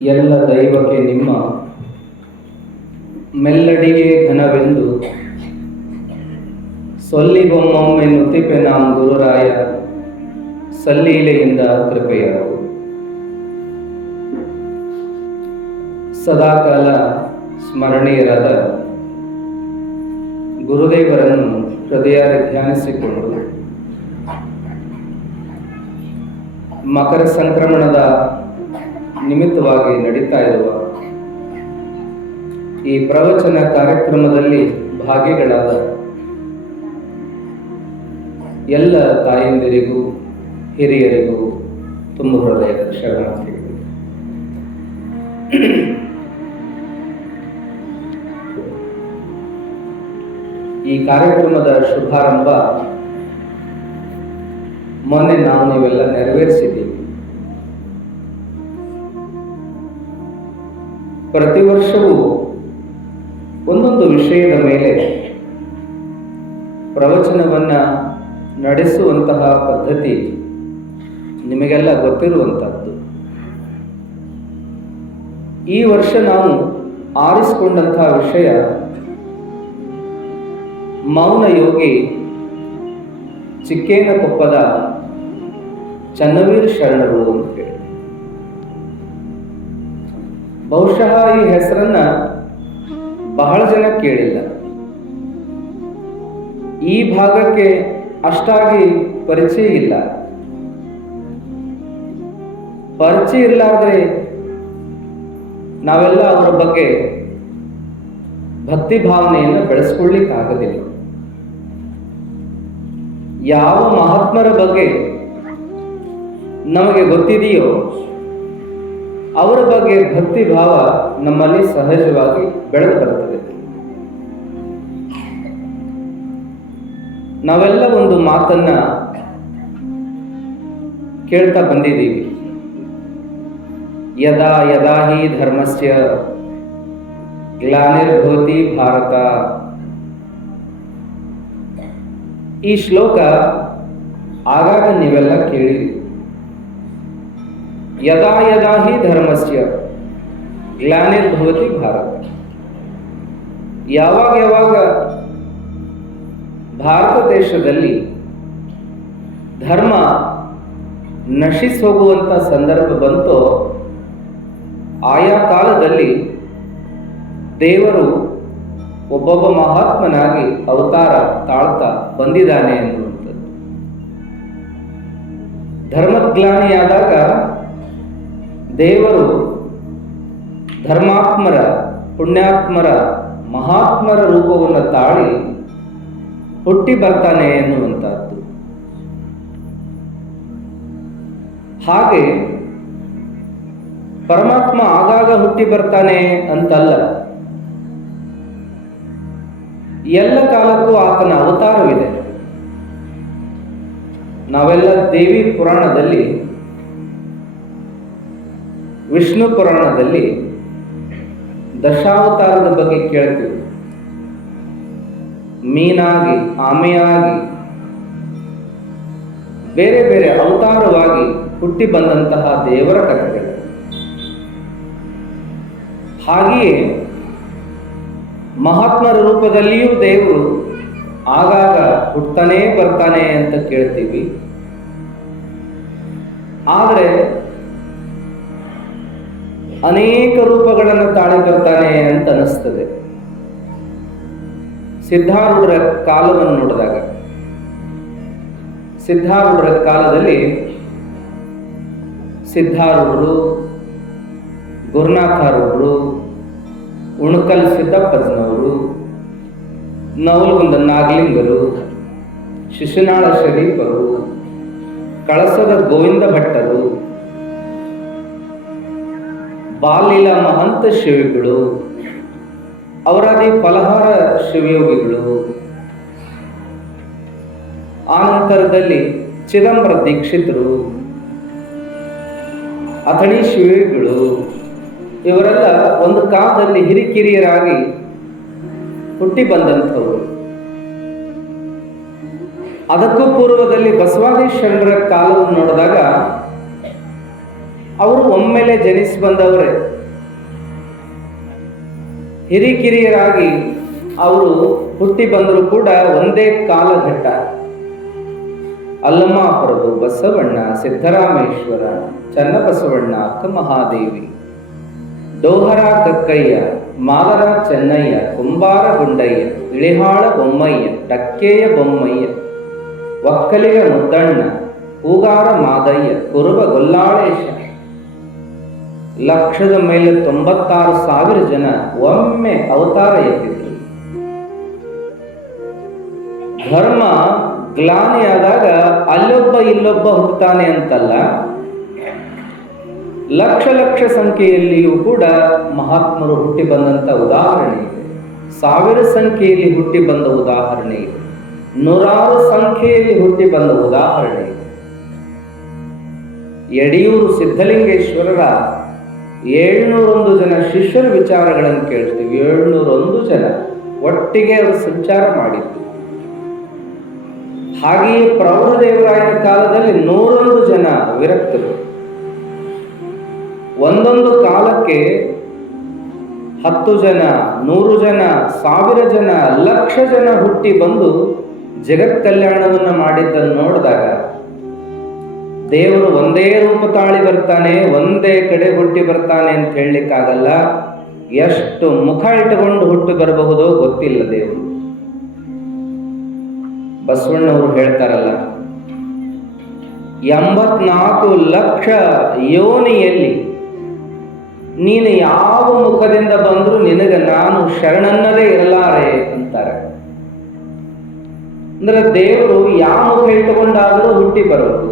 ಎಲ್ಲ ದೈವಕ್ಕೆ ನಿಮ್ಮ ಮೆಲ್ಲಡಿಗೆ ಘನವೆಂದು ಸೊಲ್ಲಿಗೊಮ್ಮೊಮ್ಮೆನ್ನುತ್ತಿಪೆ ನಾಂ ಗುರುರಾಯ ಸಲ್ಲೀಲೆಯಿಂದ ಕೃಪೆಯಾಗು. ಸದಾಕಾಲ ಸ್ಮರಣೀಯರಾದ ಗುರುದೇವರನ್ನು ಹೃದಯಾರೆ ಧ್ಯಾನಿಸಿಕೊಂಡು ಮಕರ ಸಂಕ್ರಮಣದ ನಿಮಿತ್ತವಾಗಿ ನಡೀತಾ ಇರುವ ಈ ಪ್ರವಚನ ಕಾರ್ಯಕ್ರಮದಲ್ಲಿ ಭಾಗಿಗಳಾದ ಎಲ್ಲ ತಾಯಂದಿರಿಗೂ ಹಿರಿಯರಿಗೂ ತುಂಬ ಹೃದಯದ ಶರಣಾರ್ಥಿಗಳು. ಈ ಕಾರ್ಯಕ್ರಮದ ಶುಭಾರಂಭ ಮೊನ್ನೆ ನಾವು ನೀವೆಲ್ಲ ನೆರವೇರಿಸಿದ್ದೀವಿ. ಪ್ರತಿ ವರ್ಷವೂ ಒಂದೊಂದು ವಿಷಯದ ಮೇಲೆ ಪ್ರವಚನವನ್ನ ನಡೆಸುವಂತಹ ಪದ್ಧತಿ ನಿಮಗೆಲ್ಲ ಗೊತ್ತಿರುವಂತಹದ್ದು. ಈ ವರ್ಷ ನಾವು ಆರಿಸಿಕೊಂಡಂತಹ ವಿಷಯ ಮೌನ ಯೋಗಿ ಚಿಕ್ಕೇನಕೊಪ್ಪದ ಚನ್ನವೀರ ಶರಣರು ಅಂತ ಹೇಳಿ. ಬಹುಶಃ ಈ ಹೆಸರನ್ನ ಬಹಳ ಜನ ಕೇಳಿಲ್ಲ. ಈ ಭಾಗಕ್ಕೆ ಅಷ್ಟಾಗಿ ಪರಿಚಯ ಇಲ್ಲ. ಪರಿಚಯ ಇಲ್ಲ ಆದ್ರೆ ನಾವೆಲ್ಲ ಅವರ ಬಗ್ಗೆ ಭಕ್ತಿ ಭಾವನೆಯನ್ನು ಬೆಳೆಸ್ಕೊಳ್ಳಿಕ್ಕಾಗದಿಲ್ಲ. ಯಾವ ಮಹಾತ್ಮರ ಬಗ್ಗೆ ನಮಗೆ ಗೊತ್ತಿದೆಯೋ ಅವರ ಬಗ್ಗೆ ಭಕ್ತಿ ಭಾವ ನಮ್ಮಲ್ಲಿ ಸಹಜವಾಗಿ ಬೆಳೆದು ಬರುತ್ತದೆ. ನಾವೆಲ್ಲ ಒಂದು ಮಾತನ್ನ ಕೇಳ್ತಾ ಬಂದಿದ್ದೀವಿ. ಯದಾ ಯದಾ ಹಿ ಧರ್ಮಸ್ಯ ಗ್ಲಾನಿರ್ಭವತಿ ಭಾರತ. ಈ ಶ್ಲೋಕ ಆಗಾಗ ನೀವೆಲ್ಲ ಕೇಳಿರಿ. ಯದಾ ಯದಾ ಹಿ ಧರ್ಮಸ್ಯ ಗ್ಲಾನಿರ್ಭವತಿ ಭಾರತ. ಯಾವಾಗ ಯಾವಾಗ ಭಾರತ ದೇಶದಲ್ಲಿ ಧರ್ಮ ನಶಿಸಿ ಹೋಗುವಂತ ಸಂದರ್ಭ ಬಂತೋ ಆಯಾ ಕಾಲದಲ್ಲಿ ದೇವರು ಒಬ್ಬೊಬ್ಬ ಮಹಾತ್ಮನಾಗಿ ಅವತಾರ ತಾಳ್ತಾ ಬಂದಿದ್ದಾನೆ ಅನ್ನುವಂಥದ್ದು. ಧರ್ಮಗ್ಲಾನಿಯಾದಾಗ ದೇವರು ಧರ್ಮಾತ್ಮರ, ಪುಣ್ಯಾತ್ಮರ, ಮಹಾತ್ಮರ ರೂಪವನ್ನು ತಾಳಿ ಹುಟ್ಟಿ ಬರ್ತಾನೆ ಎನ್ನುವಂತಹದ್ದು. ಹಾಗೆ ಪರಮಾತ್ಮ ಆಗಾಗ ಹುಟ್ಟಿ ಬರ್ತಾನೆ ಅಂತಲ್ಲ, ಎಲ್ಲ ಕಾಲಕ್ಕೂ ಆತನ ಅವತಾರವಿದೆ. ನಾವೆಲ್ಲ ದೇವಿ ಪುರಾಣದಲ್ಲಿ, ವಿಷ್ಣು ಪುರಾಣದಲ್ಲಿ ದಶಾವತಾರದ ಬಗ್ಗೆ ಕೇಳ್ತೀವಿ. ಮೀನಾಗಿ, ಆಮೆಯಾಗಿ, ಬೇರೆ ಬೇರೆ ಅವತಾರವಾಗಿ ಹುಟ್ಟಿ ಬಂದಂತಹ ದೇವರ ಕಥೆಗಳು. ಹಾಗೆಯೇ ಮಹಾತ್ಮರ ರೂಪದಲ್ಲಿಯೂ ದೇವರು ಆಗಾಗ ಹುಟ್ತಾನೇ ಬರ್ತಾನೆ ಅಂತ ಕೇಳ್ತೀವಿ. ಆದರೆ ಅನೇಕ ರೂಪಗಳನ್ನು ತಾಳಿ ಬರ್ತಾನೆ ಅಂತ ಅನಿಸ್ತದೆ. ಸಿದ್ಧಾರೂಢರ ಕಾಲವನ್ನು ನೋಡಿದಾಗ, ಸಿದ್ಧಾರೂಢರ ಕಾಲದಲ್ಲಿ ಸಿದ್ಧಾರೂಢರು, ಗುರುನಾಥಾರೂಢರು, ಉಣಕಲ್ ಸಿದ್ದಪ್ಪಜ್ನವರು, ನವಲಗುಂದ ನಾಗಲಿಂಗರು, ಶಿಶುನಾಳ ಶರೀಫರು, ಕಳಸದ ಗೋವಿಂದ ಭಟ್ಟರು, ಬಾಲೀಲಾ ಮಹಂತ ಶಿವಿಗಳು, ಅವರಾದಿ ಫಲಹಾರ ಶಿವಯೋಗಿಗಳು, ಆನಂತರದಲ್ಲಿ ಚಿದಂಬರ ದೀಕ್ಷಿತರು, ಅಥಣಿ ಶಿವಿಗಳು, ಇವರೆಲ್ಲ ಒಂದು ಕಾಲದಲ್ಲಿ ಹಿರಿಕಿರಿಯರಾಗಿ ಹುಟ್ಟಿ ಬಂದಂಥವರು. ಅದಕ್ಕೂ ಪೂರ್ವದಲ್ಲಿ ಬಸವಾದಿ ಶರಣರ ಕಾಲವನ್ನು ನೋಡಿದಾಗ ಅವರು ಒಮ್ಮೆಲೆ ಜನಿಸಿ ಬಂದವರೇ. ಹಿರಿಕಿರಿಯರಾಗಿ ಅವರು ಹುಟ್ಟಿ ಬಂದರೂ ಕೂಡ ಒಂದೇ ಕಾಲಘಟ್ಟ. ಅಲ್ಲಮಾಪುರದು ಬಸವಣ್ಣ, ಸಿದ್ದರಾಮೇಶ್ವರ, ಚನ್ನಬಸವಣ್ಣ, ಅಕ್ಕ ಮಹಾದೇವಿ, ಡೋಹರ ಕಕ್ಕಯ್ಯ, ಮಾಲರ ಚೆನ್ನಯ್ಯ, ಕುಂಬಾರ ಗುಂಡಯ್ಯ, ಇಳಿಹಾಳ ಬೊಮ್ಮಯ್ಯ, ಡಕ್ಕೆಯ ಬೊಮ್ಮಯ್ಯ, ಒಕ್ಕಲಿಗ ಮುದ್ದಣ್ಣ, ಹೂಗಾರ ಮಾದಯ್ಯ, ಕುರುಬ ಗೊಲ್ಲಾಳೇಶ, ಲಕ್ಷದ ಮೇಲೆ 96,000 ಜನ ಒಮ್ಮೆ ಅವತಾರ ಎತ್ತಿದ್ರು. ಧರ್ಮ ಗ್ಲಾನಿಯಾದಾಗ ಅಲ್ಲೊಬ್ಬ ಇಲ್ಲೊಬ್ಬ ಹುಟ್ಟುತ್ತಾನೆ ಅಂತಲ್ಲ, ಲಕ್ಷ ಲಕ್ಷ ಸಂಖ್ಯೆಯಲ್ಲಿಯೂ ಕೂಡ ಮಹಾತ್ಮರು ಹುಟ್ಟಿ ಬಂದಂಥ ಉದಾಹರಣೆ ಇದೆ. 1000 ಸಂಖ್ಯೆಯಲ್ಲಿ ಹುಟ್ಟಿ ಬಂದ ಉದಾಹರಣೆ ಇದೆ. 100 ಸಂಖ್ಯೆಯಲ್ಲಿ ಹುಟ್ಟಿ ಬಂದ ಉದಾಹರಣೆ ಇದೆ. ಯಡಿಯೂರು ಸಿದ್ಧಲಿಂಗೇಶ್ವರರ 701 ಜನ ಶಿಷ್ಯರ ವಿಚಾರಗಳನ್ನು ಕೇಳ್ತೀವಿ. 701 ಜನ ಒಟ್ಟಿಗೆ ಅವರು ಸಂಚಾರ ಮಾಡಿದ್ರು. ಹಾಗೆಯೇ ಪ್ರೌಢದೇವರಾಯನ ಕಾಲದಲ್ಲಿ 101 ಜನ ವಿರಕ್ತರು. ಒಂದೊಂದು ಕಾಲಕ್ಕೆ 10 ಜನ, 100 ಜನ, 1000 ಜನ, ಲಕ್ಷ ಜನ ಹುಟ್ಟಿ ಬಂದು ಜಗತ್ ಕಲ್ಯಾಣವನ್ನು ಮಾಡಿದ್ದನ್ನು ನೋಡಿದಾಗ ದೇವರು ಒಂದೇ ರೂಪ ತಾಳಿ ಬರ್ತಾನೆ, ಒಂದೇ ಕಡೆ ಹುಟ್ಟಿ ಬರ್ತಾನೆ ಅಂತ ಹೇಳಲಿಕ್ಕಾಗಲ್ಲ. ಎಷ್ಟು ಮುಖ ಇಟ್ಟುಕೊಂಡು ಹುಟ್ಟಿ ಬರಬಹುದೋ ಗೊತ್ತಿಲ್ಲ ದೇವರು. ಬಸವಣ್ಣವರು ಹೇಳ್ತಾರಲ್ಲ, 84 ಲಕ್ಷ ಯೋನಿಯಲ್ಲಿ ನೀನು ಯಾವ ಮುಖದಿಂದ ಬಂದರೂ ನಿನಗೆ ನಾನು ಶರಣನ್ನದೇ ಇರಲಾರೆ ಅಂತಾರೆ. ಅಂದ್ರೆ ದೇವರು ಯಾವ ಮುಖ ಇಟ್ಟುಕೊಂಡಾದರೂ ಹುಟ್ಟಿ ಬರೋದು.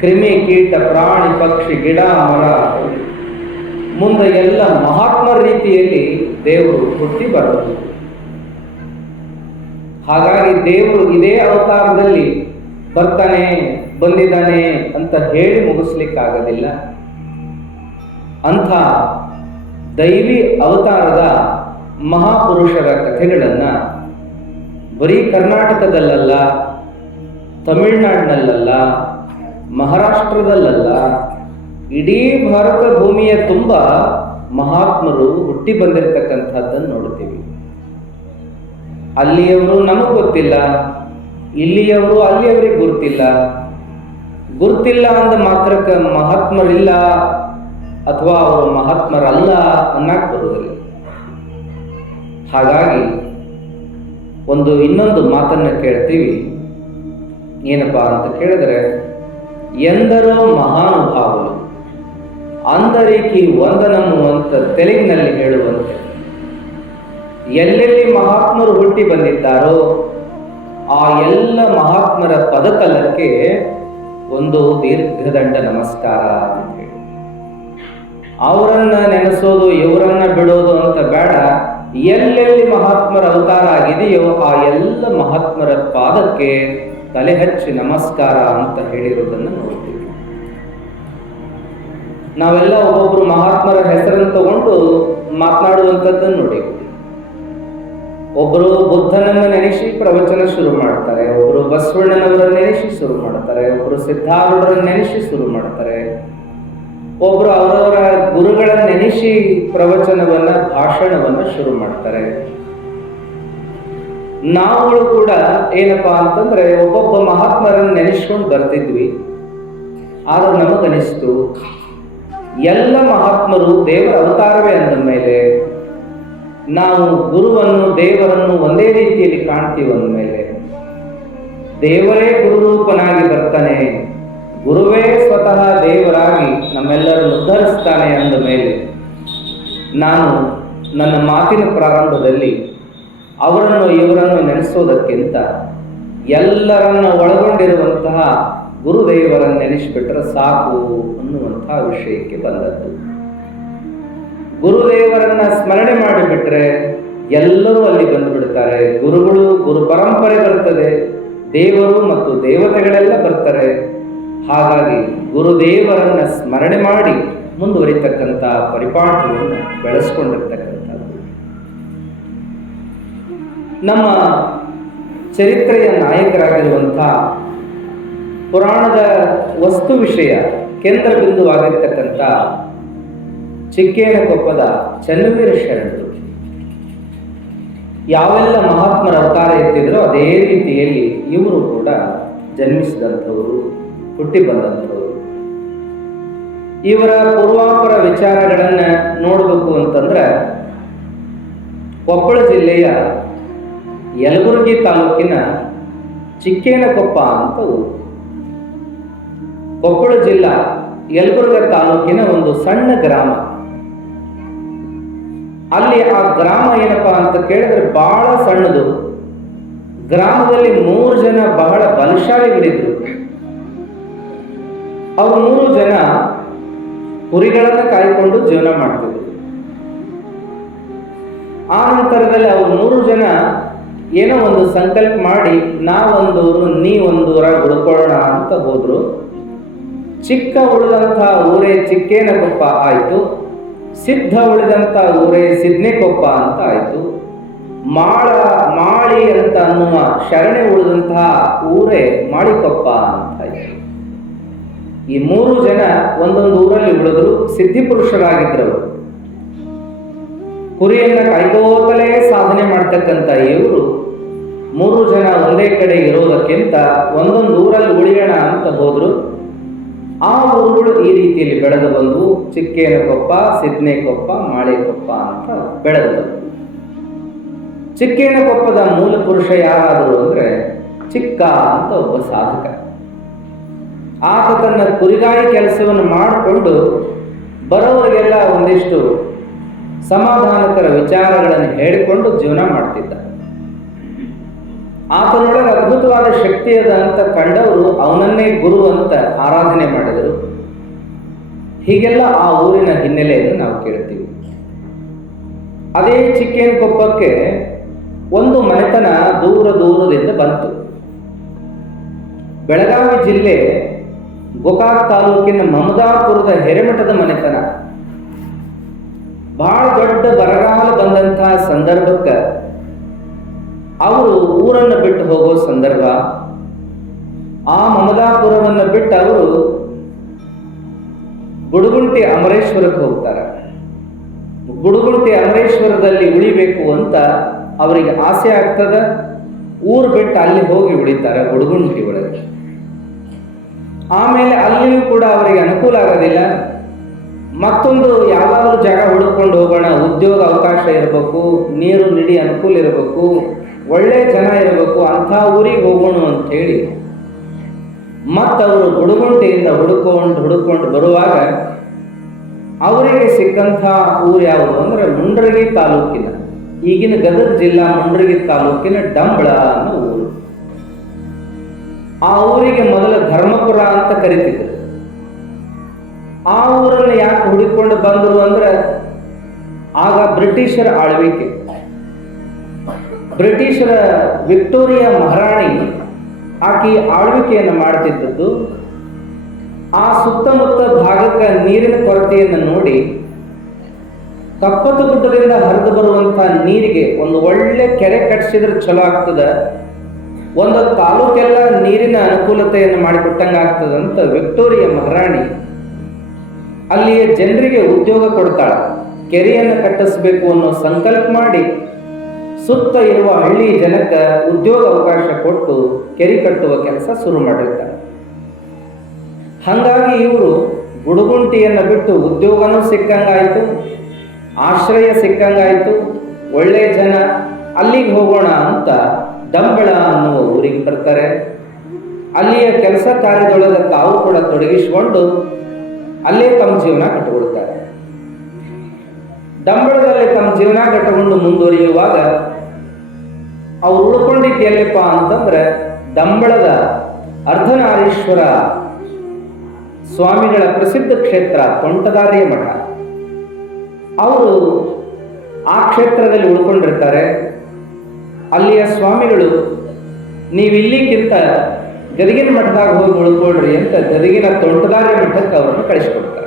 ಕ್ರಿಮಿ, ಕೀಟ, ಪ್ರಾಣಿ, ಪಕ್ಷಿ, ಗಿಡ, ಮರ ಮುಂದೆ ಎಲ್ಲ ಮಹಾತ್ಮರ ರೀತಿಯಲ್ಲಿ ದೇವರು ಹುಟ್ಟಿ ಬರೋದು. ಹಾಗಾಗಿ ದೇವರು ಇದೇ ಅವತಾರದಲ್ಲಿ ಬರ್ತಾನೆ, ಬಂದಿದ್ದಾನೆ ಅಂತ ಹೇಳಿ ಮುಗಿಸ್ಲಿಕ್ಕಾಗೋದಿಲ್ಲ. ಅಂಥ ದೈವಿ ಅವತಾರದ ಮಹಾಪುರುಷರ ಕಥೆಗಳನ್ನು ಬರೀ ಕರ್ನಾಟಕದಲ್ಲಲ್ಲ, ತಮಿಳುನಾಡಿನಲ್ಲ, ಮಹಾರಾಷ್ಟ್ರದಲ್ಲ, ಇಡೀ ಭಾರತ ಭೂಮಿಯ ತುಂಬ ಮಹಾತ್ಮರು ಹುಟ್ಟಿ ಬಂದಿರತಕ್ಕಂಥದ್ದನ್ನು ನೋಡ್ತೀವಿ. ಅಲ್ಲಿಯವರು ನಮಗೆ ಗೊತ್ತಿಲ್ಲ, ಇಲ್ಲಿಯವರು ಅಲ್ಲಿಯವರಿಗೆ ಗುರ್ತಿಲ್ಲ ಅಂದ ಮಾತ್ರಕ್ಕೆ ಮಹಾತ್ಮರಿಲ್ಲ ಅಥವಾ ಅವರು ಮಹಾತ್ಮರಲ್ಲ ಅನ್ನಕ್ಕೆ ಬರುವುದಿಲ್ಲ. ಹಾಗಾಗಿ ಇನ್ನೊಂದು ಮಾತನ್ನು ಕೇಳ್ತೀವಿ. ಏನಪ್ಪಾ ಅಂತ ಕೇಳಿದ್ರೆ, ಎಂದರೋ ಮಹಾನುಭಾವರು ಅಂದರೀಕಿ ವಂದನము ಅಂತ ತೆಲುಗಿನಲ್ಲಿ ಹೇಳುವಂತೆ, ಎಲ್ಲೆಲ್ಲಿ ಮಹಾತ್ಮರು ಹುಟ್ಟಿ ಬಂದಿದ್ದಾರೋ ಆ ಎಲ್ಲ ಮಹಾತ್ಮರ ಪದತಲಕ್ಕೆ ಒಂದು ದೀರ್ಘದಂಡ ನಮಸ್ಕಾರ ಅಂತ ಹೇಳಿ. ಅವರನ್ನ ನೆನೆಸೋದು, ಇವರನ್ನ ಬಿಡೋದು ಅಂತ ಬೇಡ. ಎಲ್ಲೆಲ್ಲಿ ಮಹಾತ್ಮರ ಅವತಾರ ಆಗಿದೆಯೋ ಆ ಎಲ್ಲ ಮಹಾತ್ಮರ ಪಾದಕ್ಕೆ ತಲೆ ಹಚ್ಚಿ ನಮಸ್ಕಾರ ಅಂತ ಹೇಳಿರೋದನ್ನು ನೋಡ್ತೀವಿ. ನಾವೆಲ್ಲ ಒಬ್ಬೊಬ್ರು ಮಹಾತ್ಮರ ಹೆಸರನ್ನು ತಗೊಂಡು ಮಾತನಾಡುವಂಥದ್ದನ್ನು ನೋಡಿ. ಒಬ್ಬರು ಬುದ್ಧನನ್ನು ನೆನೆಸಿ ಪ್ರವಚನ ಶುರು ಮಾಡ್ತಾರೆ, ಒಬ್ಬರು ಬಸವಣ್ಣನವರನ್ನು ನೆನೆಸಿ ಶುರು ಮಾಡ್ತಾರೆ, ಒಬ್ಬರು ಸಿದ್ಧಾರೂಢರನ್ನು ನೆನೆಸಿ ಶುರು ಮಾಡ್ತಾರೆ, ಒಬ್ಬರು ಅವರವರ ಗುರುಗಳನ್ನು ನೆನೆಸಿ ಪ್ರವಚನವನ್ನ, ಭಾಷಣವನ್ನ ಶುರು ಮಾಡ್ತಾರೆ. ನಾವುಗಳು ಕೂಡ ಏನಪ್ಪಾ ಅಂತಂದ್ರೆ ಒಬ್ಬೊಬ್ಬ ಮಹಾತ್ಮರನ್ನು ನೆನೆಸ್ಕೊಂಡು ಬರ್ತಿದ್ವಿ. ಆದ್ರೆ ನಮಗನಿಸ್ತು ಎಲ್ಲ ಮಹಾತ್ಮರು ದೇವರ ಅವತಾರವೇ ಅಂದ ಮೇಲೆ ನಾವು ಗುರುವನ್ನು, ದೇವರನ್ನು ಒಂದೇ ರೀತಿಯಲ್ಲಿ ಕಾಣ್ತೀವಿ ಅಂದಮೇಲೆ, ದೇವರೇ ಗುರುರೂಪನಾಗಿ ಬರ್ತಾನೆ, ಗುರುವೇ ಸ್ವತಃ ದೇವರಾಗಿ ನಮ್ಮೆಲ್ಲರನ್ನು ಉದ್ಧರಿಸ್ತಾನೆ ಅಂದ ಮೇಲೆ, ನಾನು ನನ್ನ ಮಾತಿನ ಪ್ರಾರಂಭದಲ್ಲಿ ಅವರನ್ನು ಇವರನ್ನು ನೆನೆಸೋದಕ್ಕಿಂತ ಎಲ್ಲರನ್ನ ಒಳಗೊಂಡಿರುವಂತಹ ಗುರುದೇವರನ್ನು ನೆನೆಸಿಬಿಟ್ರೆ ಸಾಕು ಅನ್ನುವಂತಹ ವಿಷಯಕ್ಕೆ ಬಂದದ್ದು. ಗುರುದೇವರನ್ನ ಸ್ಮರಣೆ ಮಾಡಿಬಿಟ್ರೆ ಎಲ್ಲರೂ ಅಲ್ಲಿ ಬಂದುಬಿಡ್ತಾರೆ. ಗುರುಗಳು, ಗುರು ಪರಂಪರೆ ಬರ್ತದೆ, ದೇವರು ಮತ್ತು ದೇವತೆಗಳೆಲ್ಲ ಬರ್ತಾರೆ. ಹಾಗಾಗಿ ಗುರುದೇವರನ್ನ ಸ್ಮರಣೆ ಮಾಡಿ ಮುಂದುವರಿತಕ್ಕಂಥ ಪರಿಪಾಠವನ್ನು ಬೆಳೆಸ್ಕೊಂಡಿರ್ತಕ್ಕಂಥದ್ದು ನಮ್ಮ ಚರಿತ್ರೆಯ ನಾಯಕರಾಗಿರುವಂಥ ಪುರಾಣದ ವಸ್ತು ವಿಷಯ ಕೇಂದ್ರ ಬಿಂದುವಾಗಿರ್ತಕ್ಕಂಥ ಚಿಕ್ಕೇನಕೊಪ್ಪದ ಚನ್ನವೀರ ಶರಣರು ಯಾವೆಲ್ಲ ಮಹಾತ್ಮರ ಅವತಾರ ಎತ್ತಿದ್ರೋ ಅದೇ ರೀತಿಯಲ್ಲಿ ಇವರು ಕೂಡ ಜನ್ಮಿಸಿದಂಥವರು, ಹುಟ್ಟಿ ಬಂದಂಥವರು. ಇವರ ಪೂರ್ವಾಪರ ವಿಚಾರಗಳನ್ನು ನೋಡಬೇಕು ಅಂತಂದ್ರೆ ಕೊಪ್ಪಳ ಜಿಲ್ಲೆಯ ಯಲಬುರ್ಗಿ ತಾಲೂಕಿನ ಚಿಕ್ಕೇನಕೊಪ್ಪ ಅಂತ ಊರು. ಕೊಪ್ಪಳ ಜಿಲ್ಲಾ ಯಲಬುರ್ಗ ತಾಲೂಕಿನ ಒಂದು ಸಣ್ಣ ಗ್ರಾಮ. ಅಲ್ಲಿ ಆ ಗ್ರಾಮ ಏನಪ್ಪಾ ಅಂತ ಕೇಳಿದ್ರೆ ಬಹಳ ಸಣ್ಣದು. ಗ್ರಾಮದಲ್ಲಿ 3 ಜನ ಬಹಳ ಬಲಶಾಲಿಗಳಿದ್ರು. ಅವರು 3 ಜನ ಕುರಿಗಳನ್ನು ಕಾಯ್ಕೊಂಡು ಜೀವನ ಮಾಡ್ತಿದ್ರು. ಆ ನಂತರದಲ್ಲಿ ಅವರು 3 ಜನ ಏನೋ ಒಂದು ಸಂಕಲ್ಪ ಮಾಡಿ ನಾವೊಂದೂರು ನೀ ಒಂದೂರಾಗ ಹುಡ್ಕೊಳ್ಳೋಣ ಅಂತ ಹೋದ್ರು. ಚಿಕ್ಕ ಉಳಿದಂತಹ ಊರೇ ಚಿಕ್ಕೇನಕೊಪ್ಪ ಆಯಿತು, ಸಿದ್ಧ ಉಳಿದಂಥ ಊರೇ ಸಿದ್ನೇಕೊಪ್ಪ ಅಂತ ಆಯಿತು, ಮಾಳಿ ಅಂತ ಅನ್ನುವ ಶರಣೆ ಉಳಿದಂತಹ ಊರೇ ಮಾಳಿಕೊಪ್ಪ ಅಂತ ಆಯಿತು. ಈ 3 ಜನ ಒಂದೊಂದು ಊರಲ್ಲಿ ಉಳಿದ್ರು. ಸಿದ್ಧಿಪುರುಷರಾಗಿದ್ದರು. ಕುರಿಯನ್ನ ಕಾಯ್ಕೋತಲೇ ಸಾಧನೆ ಮಾಡ್ತಕ್ಕಂಥ ಇವರು 3 ಜನ ಒಂದೇ ಕಡೆ ಇರೋದಕ್ಕಿಂತ ಒಂದೊಂದು ಊರಲ್ಲಿ ಉಳಿಯೋಣ ಅಂತ ಹೋದ್ರು. ಆ ಊರುಗಳು ಈ ರೀತಿಯಲ್ಲಿ ಬೆಳೆದು ಬಂದು ಚಿಕ್ಕೇನಕೊಪ್ಪ, ಸಿದ್ನೇಕೊಪ್ಪ, ಮಾಳಿಕೊಪ್ಪ ಅಂತ ಬೆಳೆದು ಬಂದು. ಚಿಕ್ಕೇನಕೊಪ್ಪದ ಮೂಲ ಪುರುಷ ಯಾರಾದರು ಅಂದ್ರೆ ಚಿಕ್ಕ ಅಂತ ಒಬ್ಬ ಸಾಧಕ. ಆತ ತನ್ನ ಕುರಿಗಾಯಿ ಕೆಲಸವನ್ನು ಮಾಡಿಕೊಂಡು ಬರೋವರಿಗೆಲ್ಲ ಒಂದಿಷ್ಟು ಸಮಾಧಾನಕರ ವಿಚಾರಗಳನ್ನು ಹೇಳಿಕೊಂಡು ಜೀವನ ಮಾಡ್ತಿದ್ದ. ಆತನೊಳಗೆ ಅದ್ಭುತವಾದ ಶಕ್ತಿ ಅದ ಅಂತ ಕಂಡವರು ಅವನನ್ನೇ ಗುರು ಅಂತ ಆರಾಧನೆ ಮಾಡಿದರು. ಹೀಗೆಲ್ಲ ಆ ಊರಿನ ಹಿನ್ನೆಲೆಯನ್ನು ನಾವು ಕೇಳ್ತೀವಿ. ಅದೇ ಚಿಕ್ಕೇನಕೊಪ್ಪಕ್ಕೆ ಒಂದು ಮನೆತನ ದೂರದಿಂದ ಬಂತು. ಬೆಳಗಾವಿ ಜಿಲ್ಲೆ ಗೋಕಾಕ್ ತಾಲೂಕಿನ ಮಮದಾಪುರದ ಹಿರೇಮಠದ ಮನೆತನ. ಬಹಳ ದೊಡ್ಡ ಬರಗಾಲ ಬಂದಂತಹ ಸಂದರ್ಭಕ್ಕೆ ಅವರು ಊರನ್ನು ಬಿಟ್ಟು ಹೋಗೋ ಸಂದರ್ಭ. ಆ ಮಮದಾಪುರವನ್ನು ಬಿಟ್ಟು ಅವರು ಗುಡುಗುಂಟಿ ಅಮರೇಶ್ವರಕ್ಕೆ ಹೋಗ್ತಾರೆ. ಗುಡುಗುಂಟಿ ಅಮರೇಶ್ವರದಲ್ಲಿ ಉಳಿಬೇಕು ಅಂತ ಅವರಿಗೆ ಆಸೆ ಆಗ್ತದ. ಊರು ಬಿಟ್ಟು ಅಲ್ಲಿ ಹೋಗಿ ಉಳಿತಾರೆ ಗುಡುಗುಂಟಿ ಒಳಗೆ. ಆಮೇಲೆ ಅಲ್ಲಿಯೂ ಕೂಡ ಅವರಿಗೆ ಅನುಕೂಲ ಆಗೋದಿಲ್ಲ. ಮತ್ತೊಂದು ಯಾವಾಗಲೂ ಜಾಗ ಹುಡುಕೊಂಡು ಹೋಗೋಣ, ಉದ್ಯೋಗ ಅವಕಾಶ ಇರಬೇಕು, ನೀರು ನಿಡಿ ಅನುಕೂಲ ಇರಬೇಕು, ಒಳ್ಳೆ ಜನ ಇರಬೇಕು, ಅಂಥ ಊರಿಗೆ ಹೋಗೋಣ ಅಂತ ಹೇಳಿ ಮತ್ತವರು ಗುಡುಗುಂಟೆಯಿಂದ ಹುಡುಕೊಂಡು ಬರುವಾಗ ಅವರಿಗೆ ಸಿಕ್ಕಂಥ ಊರು ಯಾವುದು ಅಂದ್ರೆ ಮುಂಡ್ರಗಿ ತಾಲೂಕಿನ, ಈಗಿನ ಗದಗ ಜಿಲ್ಲಾ ಮುಂಡ್ರಗಿ ತಾಲೂಕಿನ ಡಂಬಳ ಅನ್ನೋ ಊರು. ಆ ಊರಿಗೆ ಮೊದಲ ಧರ್ಮಪುರ ಅಂತ ಕರಿತಿದ್ರು. ಆ ಊರನ್ನು ಯಾಕೆ ಹುಡುಕೊಂಡು ಬಂದರು ಅಂದ್ರೆ ಆಗ ಬ್ರಿಟಿಷರ ಆಳ್ವಿಕೆ. ಬ್ರಿಟಿಷರ ವಿಕ್ಟೋರಿಯಾ ಮಹಾರಾಣಿ ಆಕೆ ಆಳ್ವಿಕೆಯನ್ನು ಮಾಡ್ತಿದ್ದದ್ದು. ಆ ಸುತ್ತಮುತ್ತ ಭಾಗಕ್ಕೆ ನೀರಿನ ಕೊರತೆಯನ್ನು ನೋಡಿ ಕಪ್ಪತ್ತು ಗುಡ್ಡದಿಂದ ಹರಿದು ಬರುವಂತಹ ನೀರಿಗೆ ಒಂದು ಒಳ್ಳೆ ಕೆರೆ ಕಟ್ಟಿಸಿದ್ರೆ ಚಲೋ ಆಗ್ತದೆ, ಒಂದು ತಾಲೂಕೆಲ್ಲ ನೀರಿನ ಅನುಕೂಲತೆಯನ್ನು ಮಾಡಿಕೊಟ್ಟಂಗೆ ಆಗ್ತದಂತ ವಿಕ್ಟೋರಿಯಾ ಮಹಾರಾಣಿ ಅಲ್ಲಿಯ ಜನರಿಗೆ ಉದ್ಯೋಗ ಕೊಡ್ತಾಳೆ. ಕೆರೆಯನ್ನು ಕಟ್ಟಿಸಬೇಕು ಅನ್ನೋ ಸಂಕಲ್ಪ ಮಾಡಿ ಸುತ್ತ ಇರುವ ಹಳ್ಳಿ ಜನಕ್ಕೆ ಉದ್ಯೋಗ ಅವಕಾಶ ಕೊಟ್ಟು ಕೆರೆ ಕಟ್ಟುವ ಕೆಲಸ ಶುರು ಮಾಡಿರ್ತಾರೆ. ಹಾಗಾಗಿ ಇವರು ಗುಡುಗುಂಟಿಯನ್ನು ಬಿಟ್ಟು ಉದ್ಯೋಗನೂ ಸಿಕ್ಕಂಗಾಯಿತು, ಆಶ್ರಯ ಸಿಕ್ಕಂಗಾಯಿತು, ಒಳ್ಳೆಯ ಜನ, ಅಲ್ಲಿಗೆ ಹೋಗೋಣ ಅಂತ ಡಂಬಳ ಅನ್ನುವ ಊರಿಗೆ ಬರ್ತಾರೆ. ಅಲ್ಲಿಯ ಕೆಲಸ ಕಾರ್ಯದೊಳಗೆ ತಾವು ಕೂಡ ತೊಡಗಿಸಿಕೊಂಡು ಅಲ್ಲೇ ತಮ್ಮ ಜೀವನ ಕಟ್ಟಿಕೊಳ್ತಾರೆ. ಡಂಬಳದಲ್ಲಿ ತಮ್ಮ ಜೀವನ ಕಟ್ಟಿಕೊಂಡು ಮುಂದುವರಿಯುವಾಗ ಅವ್ರು ಉಳ್ಕೊಂಡಿದ್ದು ಎಲ್ಲಿಪ್ಪ ಅಂತಂದ್ರೆ ಡಂಬಳದ ಅರ್ಧನಾರೀಶ್ವರ ಸ್ವಾಮಿಗಳ ಪ್ರಸಿದ್ಧ ಕ್ಷೇತ್ರ ತೋಂಟದಾರ್ಯ ಮಠ. ಅವರು ಆ ಕ್ಷೇತ್ರದಲ್ಲಿ ಉಳ್ಕೊಂಡಿರ್ತಾರೆ. ಅಲ್ಲಿಯ ಸ್ವಾಮಿಗಳು ನೀವಿಲ್ಲಿಕ್ಕಿಂತ ಗದಗಿನ ಮಠದಾಗ ಹೋಗಿ ಉಳ್ಕೊಳ್ರಿ ಅಂತ ಗದಗಿನ ತೋಂಟದಾರ್ಯ ಮಠಕ್ಕೆ ಅವರನ್ನು ಕಳಿಸಿಕೊಡ್ತಾರೆ.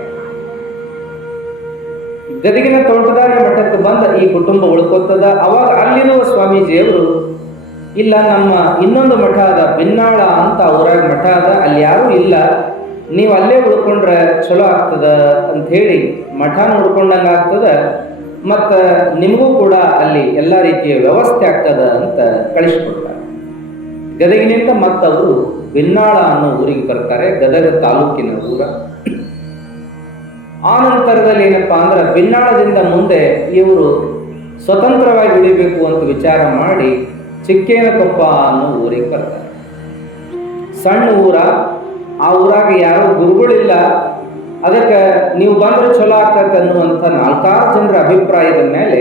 ಗದಗಿನ ತೋಂಟದಾರ್ಯ ಮಠಕ್ಕೆ ಬಂದ ಈ ಕುಟುಂಬ ಉಳ್ಕೋತದ. ಅವಾಗ ಅಲ್ಲಿರುವ ಸ್ವಾಮೀಜಿಯವರು ಇಲ್ಲ, ನಮ್ಮ ಇನ್ನೊಂದು ಮಠ ಅದ ಬಿನ್ನಾಳ ಅಂತ ಊರಾಗ ಮಠ ಅದ, ಅಲ್ಲಿ ಯಾರೂ ಇಲ್ಲ, ನೀವು ಅಲ್ಲೇ ಉಳ್ಕೊಂಡ್ರೆ ಚಲೋ ಆಗ್ತದ ಅಂತ ಹೇಳಿ ಮಠ ನೋಡ್ಕೊಂಡಂಗೆ ಆಗ್ತದ, ಮತ್ತು ನಿಮಗೂ ಕೂಡ ಅಲ್ಲಿ ಎಲ್ಲ ರೀತಿಯ ವ್ಯವಸ್ಥೆ ಆಗ್ತದ ಅಂತ ಕಳಿಸ್ಕೊಡ್ತಾರೆ. ಗದಗಿನಿಂದ ಮತ್ತವರು ಬಿನ್ನಾಳ ಅನ್ನೋ ಊರಿಗೆ ಬರ್ತಾರೆ. ಗದಗ ತಾಲೂಕಿನ ಊರ. ಆ ನಂತರದಲ್ಲಿ ಏನಪ್ಪಾ ಅಂದ್ರೆ ಬಿನ್ನಾಳದಿಂದ ಮುಂದೆ ಇವರು ಸ್ವತಂತ್ರವಾಗಿ ಉಳಿಬೇಕು ಅಂತ ವಿಚಾರ ಮಾಡಿ ಚಿಕ್ಕೇನಕೊಪ್ಪ ಅನ್ನೋ ಊರಿಗೆ ಬರ್ತಾರೆ. ಸಣ್ಣ ಊರ. ಆ ಊರಾಗ ಯಾರೋ ಗುರುಗಳಿಲ್ಲ. ಅದಕ್ಕೆ ನೀವು ಬಂದ್ರೆ ಚಲೋ ಆಗ್ತದೆ ಅನ್ನುವಂಥ 4-6 ಜನರ ಅಭಿಪ್ರಾಯದ ಮೇಲೆ